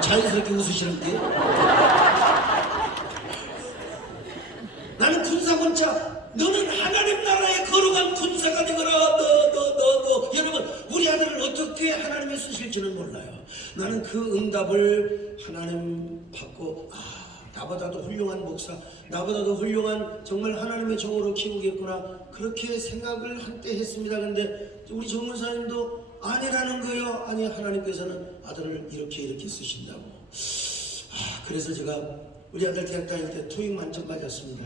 자연스럽게 웃으시는데 나는 군사군자 너는 하나님 나라에 거룩한 군사가 되거라. 너 여러분 우리 아들을 어떻게 하나님이 쓰실지는 몰라요. 나는 그 응답을 하나님 받고 나보다도 훌륭한 목사, 나보다도 훌륭한 정말 하나님의 종으로 키우겠구나 그렇게 생각을 한때 했습니다. 근데 우리 정문사님도 아니라는 거예요. 아니 하나님께서는 아들을 이렇게 쓰신다고. 그래서 제가 우리 아들 대학 다닐 때 토익 만점 맞았습니다.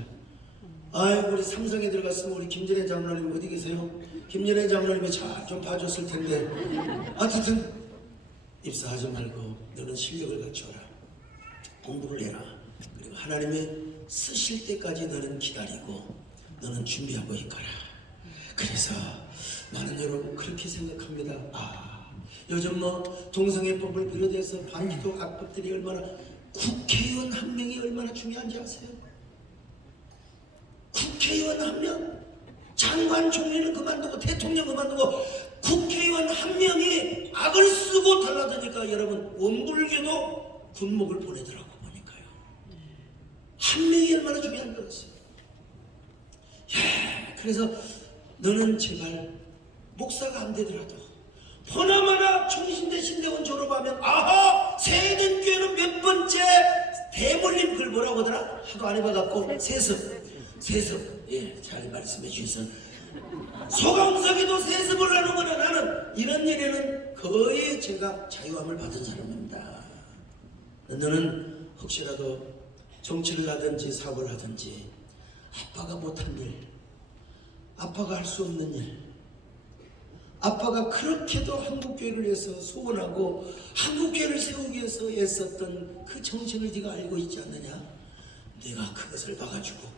우리 삼성에 들어갔으면 우리 김전혜 장로님 어디 계세요? 김전혜 장로님이 잘 좀 봐줬을 텐데 하여튼 입사하지 말고 너는 실력을 갖춰라. 공부를 해라. 그리고 하나님의 쓰실 때까지 너는 기다리고 너는 준비하고 있거라. 그래서 나는 여러분 그렇게 생각합니다. 요즘 뭐 동성애법을 비롯해서 반기도 악법들이 얼마나 국회의원 한 명이 얼마나 중요한지 아세요? 국회의원 한 명, 장관 총리는 그만두고 대통령 그만두고 국회의원 한 명이 악을 쓰고 달라드니까 여러분 원불교도 군목을 보내더라고 보니까요. 한 명이 얼마나 중요한 거였어요. 그래서 너는 제발 목사가 안 되더라도 보나마나 총신대 신대원 졸업하면 세den교회는 몇 번째 대물림 글 뭐라고 하더라? 하도 안 해봐갖고 세습 잘 말씀해 주셔서 소강석이도 세습을 하는 거나 나는 이런 일에는 거의 제가 자유함을 받은 사람입니다. 너는 혹시라도 정치를 하든지 사업을 하든지 아빠가 못한 일, 아빠가 할 수 없는 일, 아빠가 그렇게도 한국교회를 위해서 소원하고 한국교회를 세우기 위해서 애썼던 그 정신을 네가 알고 있지 않느냐? 네가 그것을 봐가지고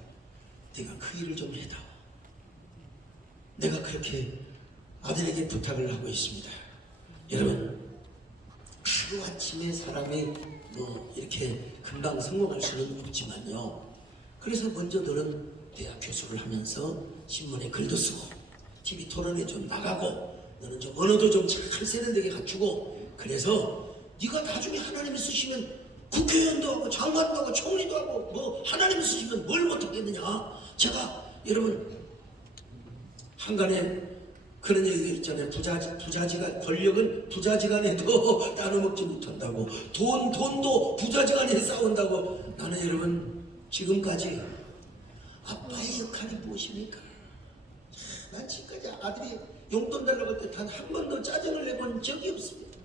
네가 그 일을 좀 해다오. 내가 그렇게 아들에게 부탁을 하고 있습니다. 여러분 하루아침에 사람이 뭐 이렇게 금방 성공할 수는 없지만요. 그래서 먼저 너는 대학 교수를 하면서 신문에 글도 쓰고 TV 토론에 좀 나가고 너는 좀 언어도 좀 잘 세련되게 갖추고 그래서 네가 나중에 하나님이 쓰시면 국회의원도 하고 장관도 하고 총리도 하고 뭐 하나님이 쓰시면 뭘 못하겠느냐. 제가 여러분 한간에 그런 얘기가 있잖아요. 부자지간 권력은 부자지간에도 나눠먹지 못한다고. 돈도 부자지간에 싸운다고. 나는 여러분 지금까지 아빠의 역할이 무엇입니까? 난 지금까지 아들이 용돈 달라고 할 때 단 한 번도 짜증을 내본 적이 없습니다.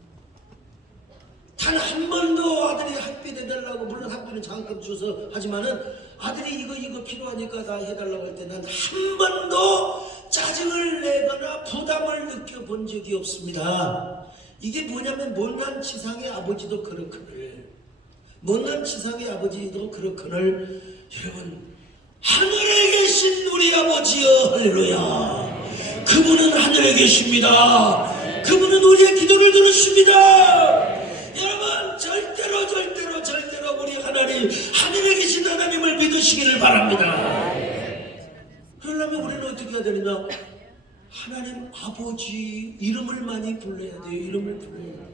단 한 번도 아들이 학비 내달라고, 물론 학비는 장학금 줘서 하지만은 아들이 이거 필요하니까 다 해달라고 할 때 난 한 번도 짜증을 내거나 부담을 느껴본 적이 없습니다. 이게 뭐냐면 못난 지상의 아버지도 그렇거늘, 못난 지상의 아버지도 그렇거늘. 여러분 하늘에 계신 우리 아버지여 할렐루야. 그분은 하늘에 계십니다. 그분은 우리의 기도를 들으십니다. 여러분 절대로 우리 하나님 하늘에 계신 하나님을 믿으시기를 바랍니다. 뭐해야 되느냐? 하나님 아버지 이름을 많이 불러야 돼요. 이름을 불러야 돼요.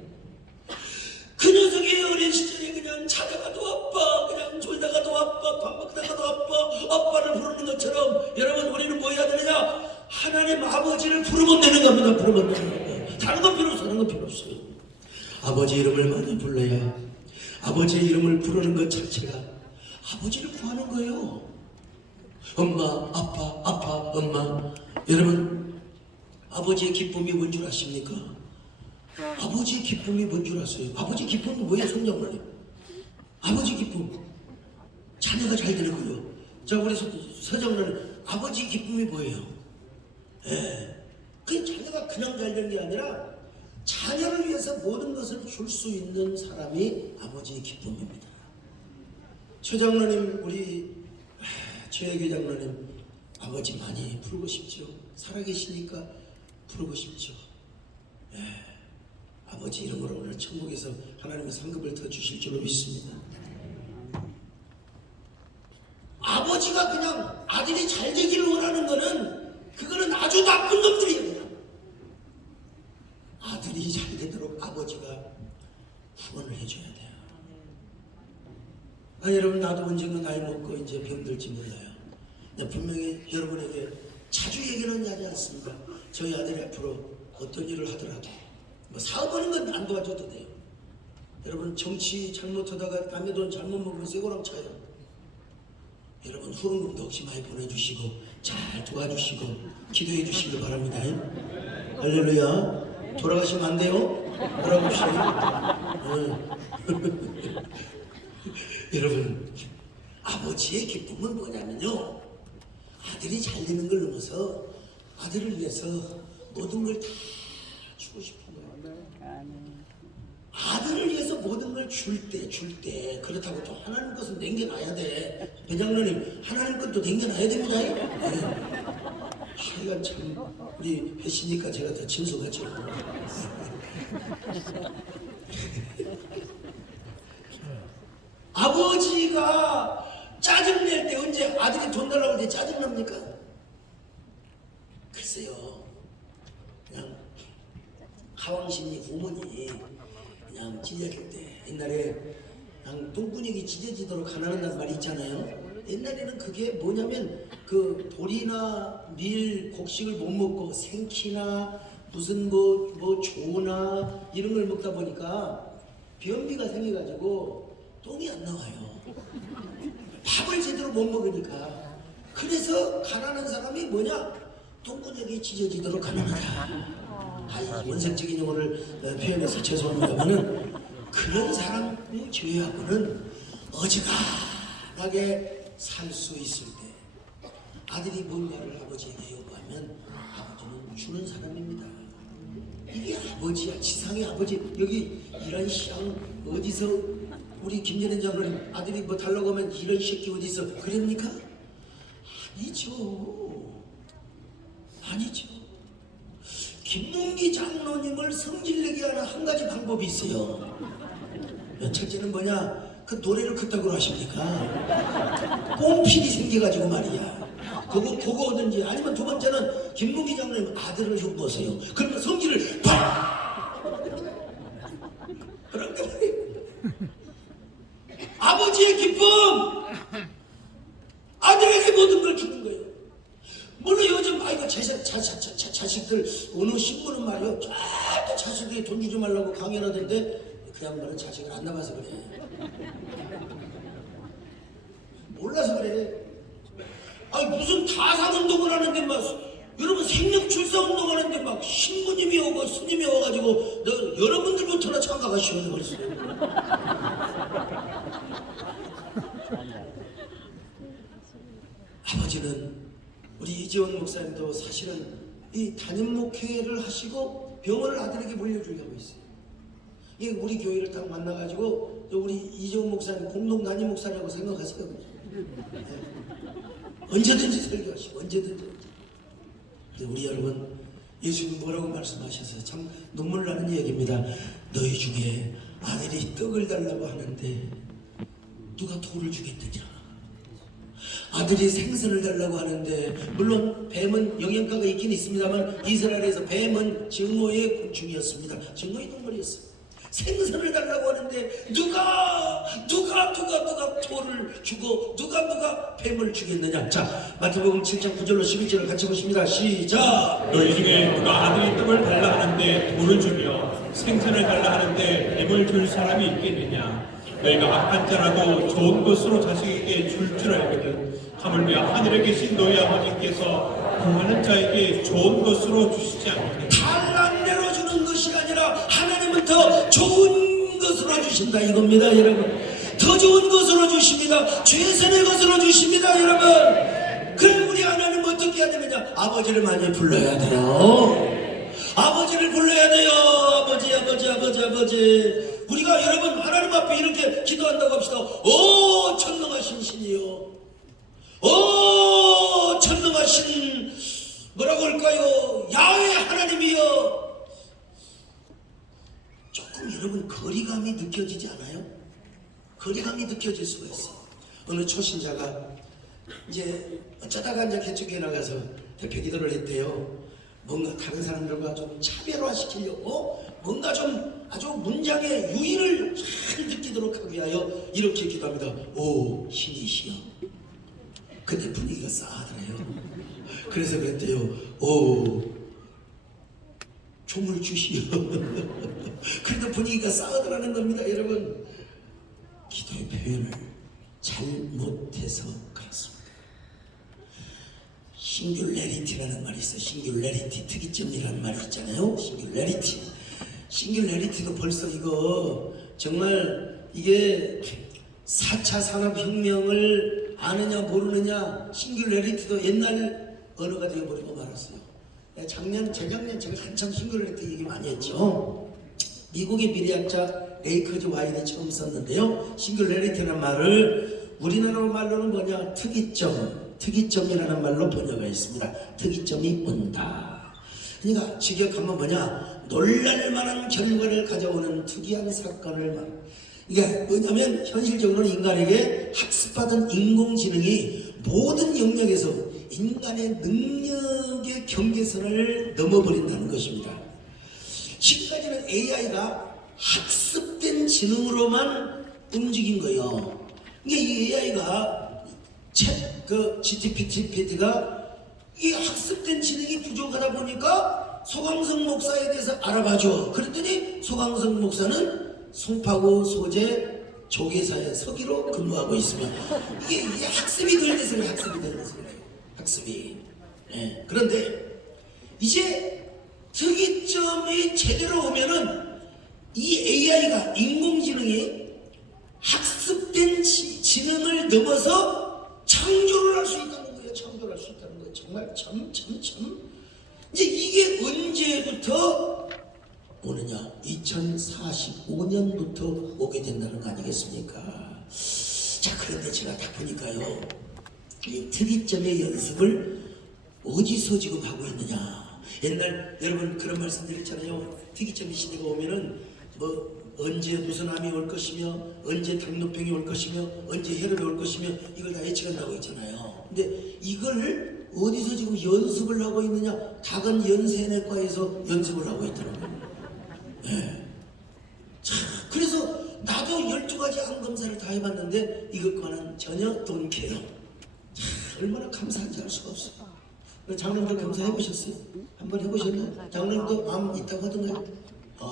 그 녀석이 어린 시절에 그냥 자다가도 아빠, 그냥 졸다가도 아빠, 밥 먹다가도 아빠, 아빠를 부르는 것처럼 여러분 우리는 뭐 해야 되느냐? 하나님 아버지를 부르면 되는 겁니다. 부르면 되는 겁니다. 다른 건 필요 없어요. 다른 건 필요 없어요. 아버지 이름을 많이 불러야 아버지의 이름을 부르는 것 자체가 아버지를 구하는 거예요. 엄마, 아빠, 엄마. 여러분 아버지의 기쁨이 뭔 줄 아십니까? 아버지의 기쁨이 뭔 줄 아세요? 아버지 기쁨이 뭐예요, 성령님? 아버지 기쁨. 자녀가 잘 되는 거예요. 자, 우리 서정은 아버지 기쁨이 뭐예요? 예. 그 자녀가 그냥 잘 되는 게 아니라 자녀를 위해서 모든 것을 줄 수 있는 사람이 아버지의 기쁨입니다. 최 장로님, 우리 최혜교 장로님 아버지 많이 부르고 싶죠. 살아계시니까 부르고 싶죠. 예. 아버지 이름으로 오늘 천국에서 하나님의 상급을 더 주실 줄로 믿습니다. 아버지가 그냥 아들이 잘 되기를 원하는 거는 그거는 아주 나쁜 놈들이에요. 아들이 잘 되도록 아버지가 후원을 해줘야 돼요. 여러분 나도 언젠가 나이 먹고 이제 병들지 몰라요. 근데 분명히 여러분에게 자주 얘기는 하지 않습니다. 저희 아들이 앞으로 어떤 일을 하더라도 뭐 사업하는 건 안 도와줘도 돼요. 여러분 정치 잘못하다가 남의 돈 잘못 먹으면 쇠고랑 차요. 여러분 후원금도 혹시 많이 보내주시고 잘 도와주시고 기도해 주시길 바랍니다. 할렐루야. 돌아가시면 안 돼요. 돌아가시면. 여러분 아버지의 기쁨은 뭐냐면요, 아들이 잘 되는 걸 넘어서 아들을 위해서 모든 걸 다 주고 싶은 거예요. 아들을 위해서 모든 걸 줄 때 그렇다고 또 하나님 것은 남겨놔야 돼. 배장로님 하나님 것도 남겨놔야 됩니다. 네. 하여간 참 우리 배시니까 제가 더 친숙하죠. 아버지가 짜증낼 때 언제 아들이 돈 달라고 할 때 짜증납니까? 글쎄요, 그냥 하왕신이 부모니 그냥 찢어질 때 옛날에 그냥 똥구녕이 찢어지도록 가난한다는 말이 있잖아요. 옛날에는 그게 뭐냐면 그 보리나 밀 곡식을 못 먹고 생키나 무슨 뭐 조나 이런 걸 먹다 보니까 변비가 생겨가지고 똥이 안 나와요. 밥을 제대로 못 먹으니까. 그래서 가난한 사람이 뭐냐? 똥구녕이 찢어지도록 가난하다. 원색적인 용어를 표현해서 죄송합니다만은 그런 사람이 죄하고는 어지간하게 살 수 있을 때 아들이 뭔가를 아버지에게 요구하면 아버지는 주는 사람입니다. 이게 아버지야. 지상의 아버지. 여기 이런 시장 어디서 우리 김재련 장로님 아들이 뭐 달라고 하면 이런 새끼 어디서 그럽니까? 아니죠. 김문기 장로님을 성질내게 하는 한 가지 방법이 있어요. 첫째는 뭐냐? 그 노래를 그따구로 하십니까? 뽕필이 생겨가지고 말이야. 그거 어든지. 아니면 두 번째는 김문기 장로님 아들을 좀 보세요. 그러면 성질을 팍! 그런 거 말이에요. 아버지의 기쁨! 아들에게 모든 걸 주는 거예요. 물론 요즘 자식들 어느 신부는 말이요, 쫙 자식에게 돈 주지 말라고 강연을 하던데 그 양반은 자식을 안 낳아서 그래. 몰라서 그래. 아니 무슨 타상운동을 하는데 막 여러분 생명출사운동 하는데 막 신부님이 오고 스님이 와가지고 여러분들부터나 참가하시오는 그랬어요. 아버지는 우리 이재원 목사님도 사실은 이 담임 목회를 하시고 병원을 아들에게 물려주려고 했어요. 이게 우리 교회를 딱 만나가지고 우리 이재원 목사님 공동 담임 목사라고 생각하세요. 네. 언제든지 설교하시고 언제든지. 근데 우리 여러분 예수님 뭐라고 말씀하셔서 참 눈물 나는 얘기입니다. 너희 중에 아들이 떡을 달라고 하는데 누가 돌을 주겠느냐? 아들이 생선을 달라고 하는데, 물론 뱀은 영양가가 있긴 있습니다만 이스라엘에서 뱀은 증오의 곤충이었습니다. 증오의 동물이었어요. 생선을 달라고 하는데 누가 돌을 주고 누가 뱀을 주겠느냐. 자, 마태복음 7장 9절로 11절을 같이 보십니다. 시작. 너희 중에 누가 아들이 떡을 달라 하는데 돌을 주며 생선을 달라 하는데 뱀을 줄 사람이 있겠느냐. 너희가 악한 자라도 좋은 것으로 자식에게 줄 알거든. 하물며 하늘에 계신 너희 아버지께서 구하는 자에게 좋은 것으로 주시지 않겠느냐. 달란대로 주는 것이 아니라 하나님은 더 좋은 것으로 주신다 이겁니다, 여러분. 더 좋은 것으로 주십니다. 최선의 것으로 주십니다, 여러분. 그럼 우리 하나님은 어떻게 해야 되느냐? 아버지를 많이 불러야 돼요. 아버지를 불러야 돼요. 아버지. 우리가 여러분 하나님 앞에 이렇게 기도한다고 합시다. 오 전능하신 신이요, 오 전능하신 뭐라고 할까요? 야훼 하나님이요. 조금 여러분 거리감이 느껴지지 않아요? 거리감이 느껴질 수가 있어요. 어느 초신자가 이제 어쩌다가 이제 개척에 나가서 대표 기도를 했대요. 뭔가 다른 사람들과 좀 차별화시키려고 뭔가 좀 아주 문장의 유의를 잘 느끼도록 하기 위하여 이렇게 기도합니다. 오 신이시여. 그때 분위기가 싸하더래요. 그래서 그랬대요. 오 종을 주시오. 그래도 분위기가 싸하더라는 겁니다. 여러분, 기도의 표현을 잘못해서 그렇습니다. 싱귤레리티라는 말이 있어요. 싱귤레리티, 특이점이라는 말이 있잖아요. 싱귤레리티도 벌써 이거 정말 이게 4차 산업혁명을 아느냐 모르느냐. 싱귤레리티도 옛날 언어가 되어버리고 말았어요. 재작년 제가 한참 싱귤레리티 얘기 많이 했죠. 미국의 미래학자 레이커즈 와인이 처음 썼는데요. 싱귤레리티라는 말을 우리나라 말로는 뭐냐? 특이점이라는 말로 번역가 있습니다. 특이점이 온다. 그러니까 직역하면 뭐냐? 놀랄만한 결과를 가져오는 특이한 사건을 말. 이게 뭐냐면 현실적으로는 인간에게 학습받은 인공지능이 모든 영역에서 인간의 능력의 경계선을 넘어버린다는 것입니다. 지금까지는 AI가 학습된 지능으로만 움직인 거예요. 이게 이 AI가 GPT가 이 학습된 지능이 부족하다 보니까 소강성 목사에 대해서 알아봐줘. 그랬더니 소강성 목사는 송파구 소재 조계사의 서기로 근무하고 있으면 이게 학습이 덜 돼서 그래요. 학습이. 네. 그런데 이제 특이점이 제대로 오면은 이 AI가 인공지능이 학습된 지능을 넘어서 창조를 할 수 있다는 거예요. 정말 참. 이제 이게 언제부터 오느냐? 2045년부터 오게 된다는 거 아니겠습니까? 자, 그런데 제가 딱 보니까요, 이 특이점의 연습을 어디서 지금 하고 있느냐? 옛날 여러분 그런 말씀 드렸잖아요. 특이점의 시대가 오면은 뭐 언제 무슨 암이 올 것이며, 언제 당뇨병이 올 것이며, 언제 혈압이 올 것이며, 이걸 다 예측한다고 했잖아요. 근데 이걸 어디서 지금 연습을 하고 있느냐? 다근 연세내과에서 연습을 하고 있더라고요. 네. 자, 그래서 나도 12가지 암 검사를 다 해봤는데 이것과는 전혀 돈케요. 얼마나 감사한지 알 수가 없어요. 장로님도 검사해보셨어요? 한번 해보셨나요? 장로님도 암 있다고 하던가요?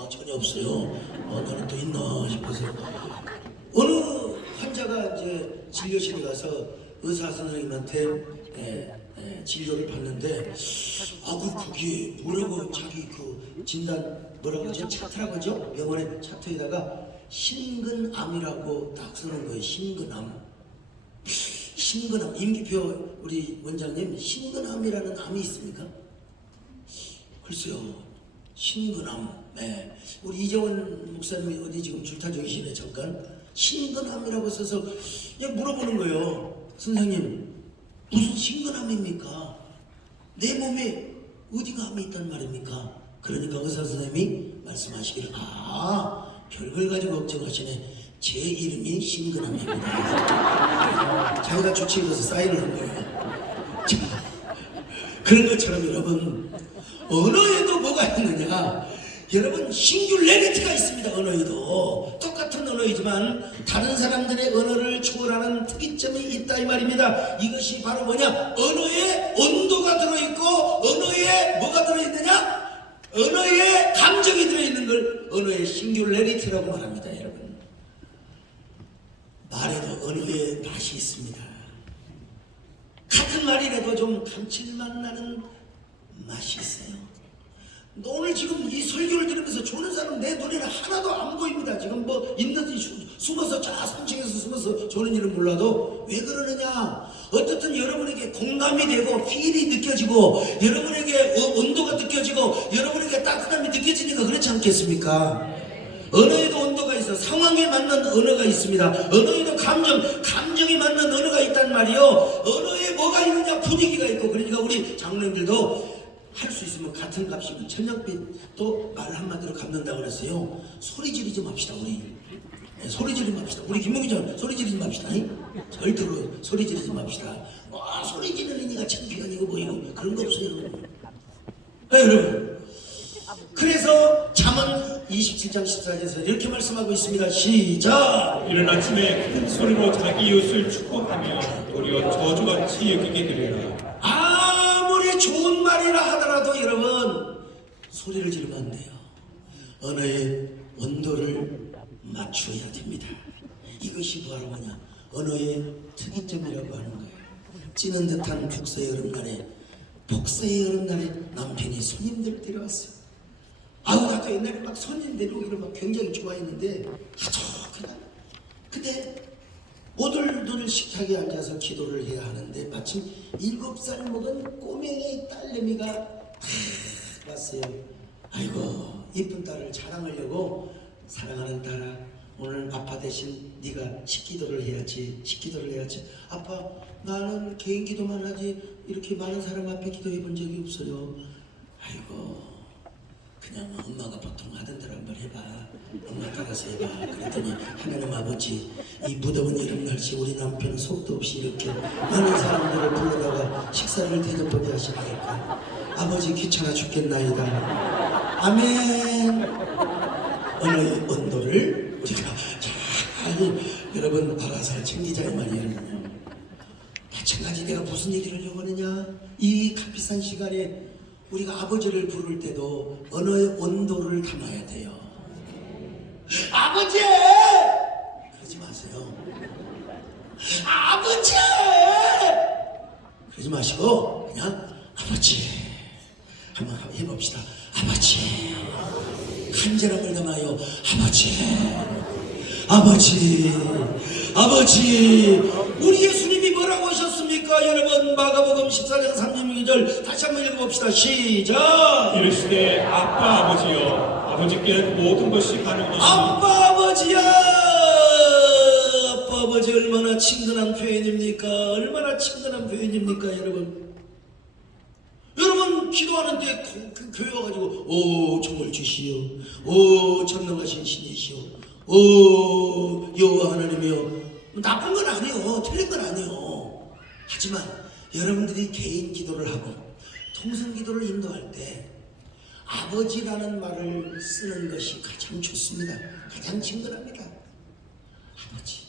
전혀 없어요. 나는 또 있나 싶어서. 어느 환자가 이제 진료실에 가서 의사 선생님한테 진료를 받는데, 거기에 뭐라고 자기 그 진단 뭐라고 하죠? 차트라고 하죠? 병원의 차트에다가 심근암이라고 딱 쓰는 거예요. 심근암. 임기표 우리 원장님, 심근암이라는 암이 있습니까? 글쎄요. 심근암. 네. 우리 이재원 목사님이 어디 지금 줄타 중이시네. 잠깐. 심근암이라고 써서 물어보는 거예요. 선생님, 무슨 심근암입니까? 내 몸에 어디가 암이 있단 말입니까? 그러니까 의사 선생님이 말씀하시기를, 별걸 가지고 걱정하시네. 제 이름이 심근암입니다. 자, 자기가 조치 입어서 사인을 한 거예요. 자, 그런 것처럼 여러분 언어에도 뭐가 있느냐? 여러분 싱귤레리티가 있습니다. 언어에도 똑같은 언어이지만 다른 사람들의 언어를 초월하는 특이점이 있다 이 말입니다. 이것이 바로 뭐냐? 언어에 온도가 들어있고 언어에 뭐가 들어있느냐? 언어에 감정이 들어있는 걸 언어의 싱귤레리티라고 말합니다. 여러분 말에도 언어에 맛이 있습니다. 같은 말이라도 좀 감칠맛 나는 맛이 있어요. 오늘 지금 이 설교를 들으면서 조는 사람 내 눈에는 하나도 안 보입니다. 지금 뭐 있는지 숨어서 저 산층에서 숨어서 조는 일은 몰라도 왜 그러느냐? 어떻든 여러분에게 공감이 되고 필이 느껴지고 여러분에게 온도가 느껴지고 여러분에게 따뜻함이 느껴지니까 그렇지 않겠습니까? 언어에도 온도가 있어. 상황에 맞는 언어가 있습니다. 언어에도 감정이 맞는 언어가 있단 말이요. 언어에 뭐가 있느냐? 분위기가 있고. 그러니까 우리 장로님들도 할 수 있으면 같은 값이면 천냥빛 또 말 한마디로 갚는다고 그랬어요. 소리 지르지 맙시다 우리. 네, 소리 지르지 맙시다. 우리 김용기전 소리 지르지 맙시다. 절대로 소리 지르지 맙시다. 소리 지르는 이가 창피하고 뭐이고 그런 거 없어요. 네, 여러분. 그래서 잠언 27장 14절에서 이렇게 말씀하고 있습니다. 시작! 이른 아침에 큰 소리로 자기 이웃을 축복하며 도리어 저주같이 여기게 되리라. 아무리 좋은 말이라 하더라도 여러분 소리를 지르면 안 돼요. 언어의 온도를 맞춰야 됩니다. 이것이 바로 뭐냐? 언어의 특이점이라고 하는 거예요. 찌는 듯한 북서의 여름날에 복서의 여름날에 남편이 손님들 데려왔어요. 아우 나도 옛날에 막 손님 데려오기를 막 굉장히 좋아했는데 아주 그냥 근데 오들오들 식탁에 앉아서 기도를 해야 하는데 마침 7살 먹은 꼬맹이 딸내미가 왔어요. 아이고 이쁜 딸을 자랑하려고 사랑하는 딸아 오늘 아빠 대신 네가 식기도를 해야지. 아빠 나는 개인 기도만 하지 이렇게 많은 사람 앞에 기도해 본 적이 없어요. 아이고 그냥 엄마가 보통 하던 대로 한번 해봐. 엄마 따라서 해봐. 그랬더니 하나님 아버지 이 무더운 여름 날씨 우리 남편은 속도 없이 이렇게 많은 사람들을 불러다가 식사를 대접하게 하시니까 아버지 귀찮아 죽겠나이다. 아멘. 언어의 온도를 우리가 잘 여러분 알아서 챙기자 이 말이에요. 마찬가지 내가 무슨 얘기를 하려고 하느냐? 이 값비싼 시간에 우리가 아버지를 부를 때도 언어의 온도를 담아야 돼요. 아버지! 그러지 마세요. 아버지! 그러지 마시고 그냥 아버지 한번 해봅시다. 아버지 간절함을 담아요. 아버지 우리 예수님이 뭐라고 하셨습니까? 여러분 마가복음 14장 32절 다시 한번 읽어봅시다. 시작! 이르시되 아빠 아버지여 아버지께는 모든 것이 가능하시니 아빠 아버지 얼마나 친근한 표현입니까? 여러분 기도하는데 그 교회 와가지고 오 정말 주시오 오 전능하신 신이시오 오 여호와 하나님이여 나쁜 건 아니요 틀린 건 아니요 하지만 여러분들이 개인 기도를 하고 통성 기도를 인도할 때 아버지라는 말을 쓰는 것이 가장 좋습니다. 가장 친근합니다. 아버지.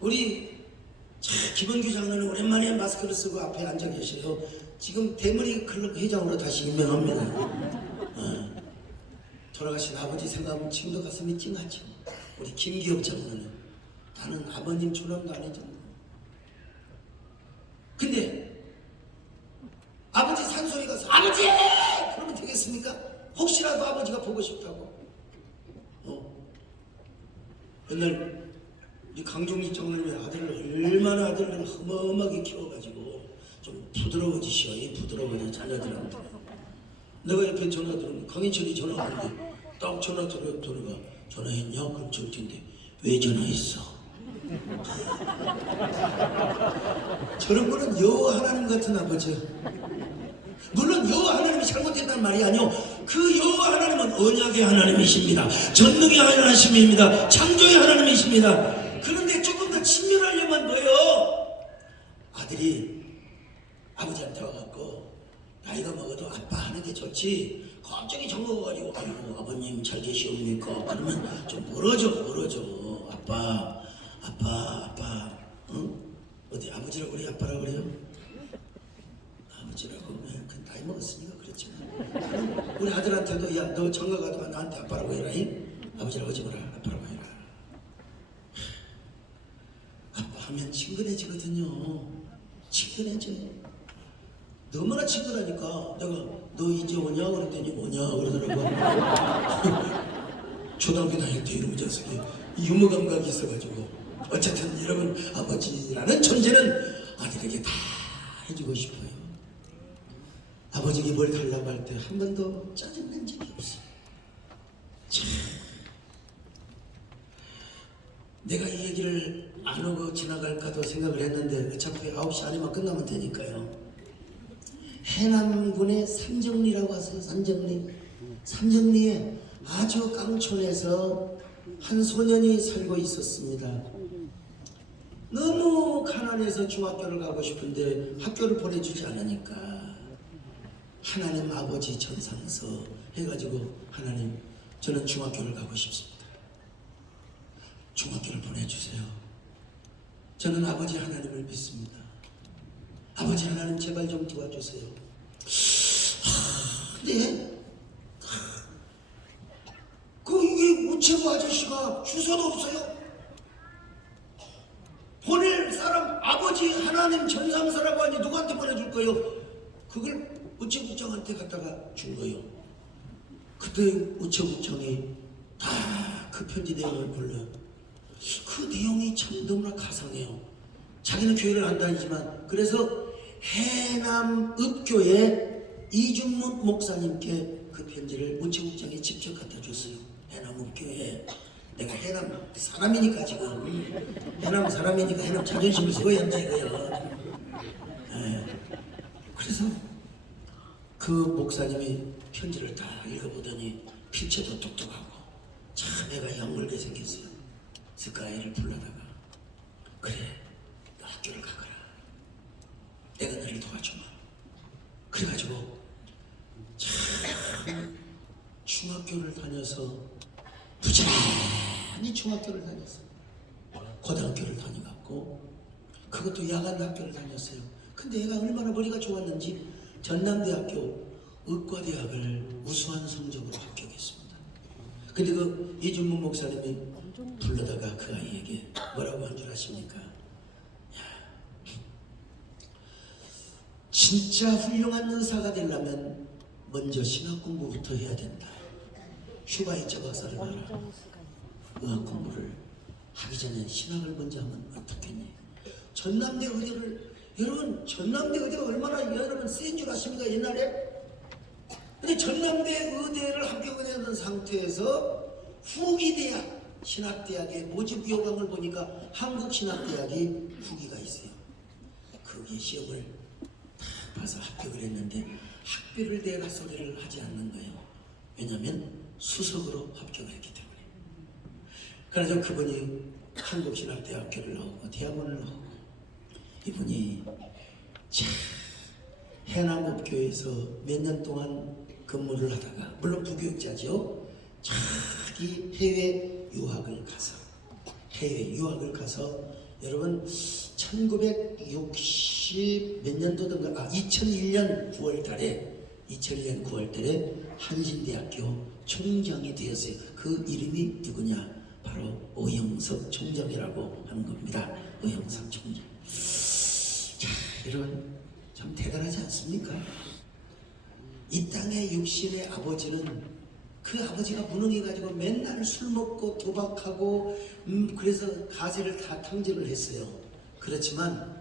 우리 김원규 장로는 오랜만에 마스크를 쓰고 앞에 앉아 계셔요. 지금 대머리 클럽 회장으로 다시 임명합니다. 돌아가신 아버지 생각하면 지금도 가슴이 찡하죠. 우리 김기업 장로는 나는 아버님 존함도 아니죠. 근데 아버지 산소리 가서 아버지! 그러면 되겠습니까? 혹시라도 아버지가 보고 싶다고. 옛날 우리 강종리 장로님의 얼마나 아들을 허무하게 키워가지고 좀 부드러워지시오. 부드러워져 자녀들한테. 내가 옆에 전화 들으면 강인철이 전화 오는데 딱 전화 들어가 전화했냐? 그럼 정티인데 왜 전화했어? 저런 거는 여호와 하나님 같은 아버지야. 물론 여호와 하나님이 잘못했다는 말이 아니요. 그 여호와 하나님은 언약의 하나님이십니다. 전능의 하나님이십니다. 창조의 하나님이십니다. 그런데 조금 더 친밀하려면 뭐예요? 아들이 아버지한테 와갖고 나이가 먹어도 아빠 하는 게 좋지 갑자기 정먹어가지고 아이고 아버님 잘 계시옵니까? 그러면 좀 멀어져 아빠 응? 어디 아버지라고 그래 아빠라고 그래요? 아버지라고 그 나이 먹었으니까 그렇지만 우리 아들한테도 야 너 장가 가도 나한테 아빠라고 해라 아버지라고 하지 마라 아빠라고 해라. 아빠 하면 친근해지거든요. 친근해져. 너무나 친근하니까 내가 너 이제 오냐 그랬더니 뭐냐 그러더라고. 초등학교 다닐 때 이놈의 녀석이 유머 감각이 있어가지고 어쨌든 여러분 아버지라는 존재는 아들에게 다 해주고 싶어요. 아버지에게 뭘 달라고 할 때 한 번도 짜증낸 적이 없어. 참. 내가 이 얘기를 안 하고 지나갈까도 생각을 했는데 어차피 9시 안에만 끝나면 되니까요. 해남군의 삼정리라고 하세요. 삼정리에 아주 깡촌에서 한 소년이 살고 있었습니다. 너무 가난해서 중학교를 가고 싶은데 학교를 보내주지 않으니까 하나님 아버지 전상서 해가지고 하나님 저는 중학교를 가고 싶습니다. 중학교를 보내주세요. 저는 아버지 하나님을 믿습니다. 아버지 하나님 제발 좀 도와주세요. 근데 이게 우체부 아저씨가 주소도 없어요. 보낼 사람 아버지 하나님 전상서라고 하니 누구한테 보내줄 거예요? 그걸 우체국장한테 갖다가 준 거예요. 그때 우체국장이 다 그 편지 내용을 불러. 그 내용이 참 너무나 가상해요. 자기는 교회를 안 다니지만 그래서 해남 읍교회 이준묵 목사님께 그 편지를 우체국장이 직접 갖다 줬어요. 해남 읍교회. 내가 해남 사람이니까 지금 해남 사람이니까 해남 자존심을 세워야 한다 이거예요. 그래서 그 목사님이 편지를 다 읽어보더니 필체도 똑똑하고 참 애가 약물게 생겼어요. 그래서 그 아이를 불러다가 그래 너 학교를 가거라. 내가 너를 도와주마. 그래가지고 참 중학교를 다녀서 부지런히 중학교를 다녔어요. 고등학교를 다녀갔고 그것도 야간 학교를 다녔어요. 근데 애가 얼마나 머리가 좋았는지 전남대학교 의과대학을 우수한 성적으로 합격했습니다. 근데 그 이준문 목사님이 불러다가 그 아이에게 뭐라고 한 줄 아십니까? 야, 진짜 훌륭한 의사가 되려면 먼저 신학 공부부터 해야 된다. 슈바이처 박사를 봐라. 의학 공부를 하기 전에 신학을 먼저 하면 어떻겠니? 전남대 의대를 여러분 전남대 의대가 얼마나 여러분 센 줄 아십니까 옛날에? 근데 전남대 의대를 합격을 했던 상태에서 후기대학 신학대학의 모집 요강을 보니까 한국신학대학이 후기가 있어요. 거기에 시험을 다 봐서 합격을 했는데 학비를 내라 소리를 하지 않는 거예요. 왜냐하면 수석으로 합격을 했기 때문에. 그래서 그분이 한국신학대학교를 나오고 대학원을 나오고 이분이 참 해남읍교에서 몇 년 동안 근무를 하다가 물론 부교육자죠. 자기 해외 유학을 가서 여러분 1960 몇 년도든가 2001년 9월달에 한신대학교 총장이 되었어요. 그 이름이 누구냐? 바로 오영석 총장이라고 하는 겁니다. 오영석 총장. 자, 여러분 참 대단하지 않습니까? 이 땅의 육신의 아버지는 그 아버지가 무능해가지고 맨날 술 먹고 도박하고 그래서 가세를 다 탕진을 했어요. 그렇지만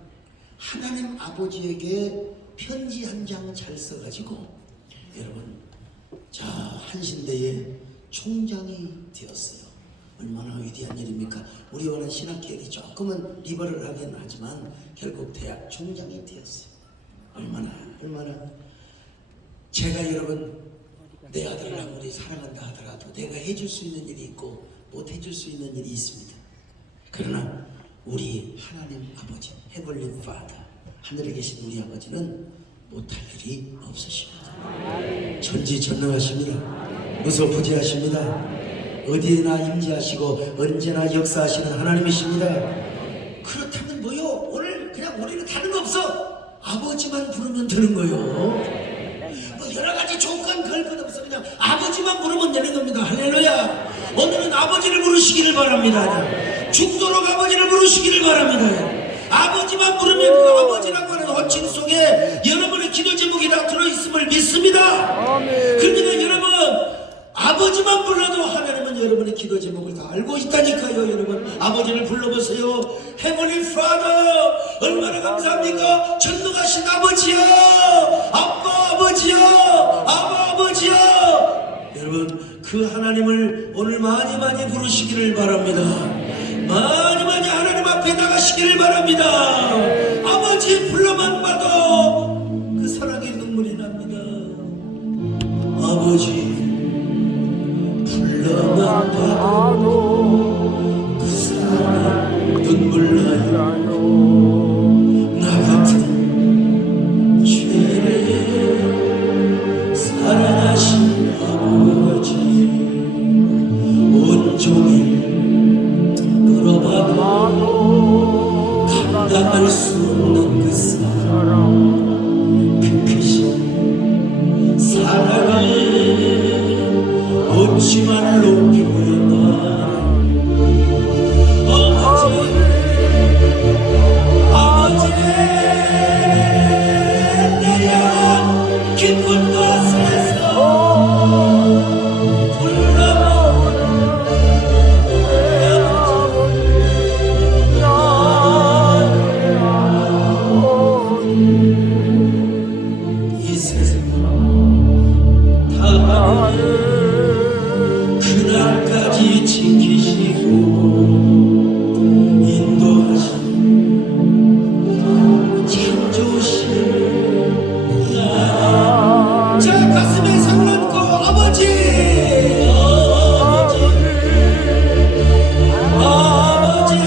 하나님 아버지에게 편지 한 장 잘 써가지고 여러분 자 한신대의 총장이 되었어요. 얼마나 위대한 일입니까? 우리와는 신학계열이 조금은 리버럴하긴 하지만 결국 대학 총장이 되었어요. 얼마나 제가 여러분 내 아들을 아무리 사랑한다 하더라도 내가 해줄 수 있는 일이 있고 못 해줄 수 있는 일이 있습니다. 그러나 우리 하나님 아버지 헤블리 파더 하늘에 계신 우리 아버지는 못할 일이 없으십니다. 전지전능하십니다. 무소부지하십니다. 어디에나 임재하시고 언제나 역사하시는 하나님이십니다. 그렇다면 뭐요? 오늘 그냥 우리는 다른 거 없어. 아버지만 부르면 되는 거요. 뭐 여러 가지 조건 걸 것 없어. 그냥 아버지만 부르면 되는 겁니다. 할렐루야. 오늘은 아버지를 부르시기를 바랍니다. 죽도록 아버지를 부르시기를 바랍니다. 아버지만 부르면 그 아버지라고 하는 호칭 속에 여러분의 기도 제목이 다 들어있음을 믿습니다. 그러니까 여러분 아버지만 불러도 하나님은 여러분의 기도 제목을 다 알고 있다니까요. 여러분 아버지를 불러보세요. Heavenly Father, 얼마나 감사합니까? 전능하신 아버지야, 아빠 아버지야, 아바 아버지야. 여러분 그 하나님을 오늘 많이 많이 부르시기를 바랍니다. 많이 많이 하나님 앞에 나가시기를 바랍니다. 아버지 불러만 봐도 그 사랑의 눈물이 납니다. 아버지 불러만 봐도 그 사랑의 눈물 나요. 나 같은 죄를 사랑하신 아버지 온종일 물어봐도 감당할 수 없는 그 사랑, 그 크신 사랑을 어찌 말로 표현하나. 아버지 내 양 기쁜 곳에서 이 세상 다 그날까지 지키시고 인도하신 참 좋으신 자 가슴에 손 얹고 아버지 아버지 아버지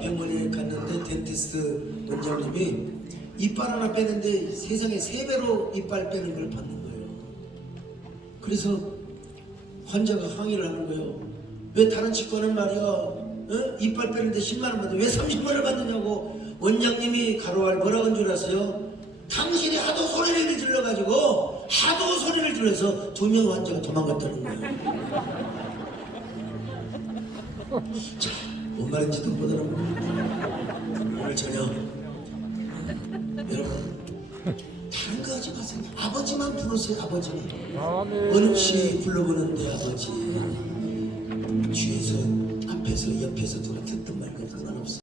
병원에 갔는데 덴티스트 원장님이 이빨 하나 빼는데 세상에 3배로 이빨 빼는 걸 받는 거예요. 그래서 환자가 항의를 하는 거예요. 왜 다른 치과는 말이야 이빨 빼는데 10만 원 받는데 왜 30만 원을 받느냐고. 원장님이 가로할 뭐라고 한 줄 아세요? 당신이 하도 소리를 질러가지고 하도 소리를 질러서 2명 환자가 도망갔다는 거예요. 자, 뭔 말인지도 못 알아보고 오늘 저녁 여러분 다른 거 하지 마세요. 아버지만 부르세요. 아버지만. 어느 없이 불러보는데 아버지 뒤에서 앞에서 옆에서 돌아 듣던 말과 상관없어.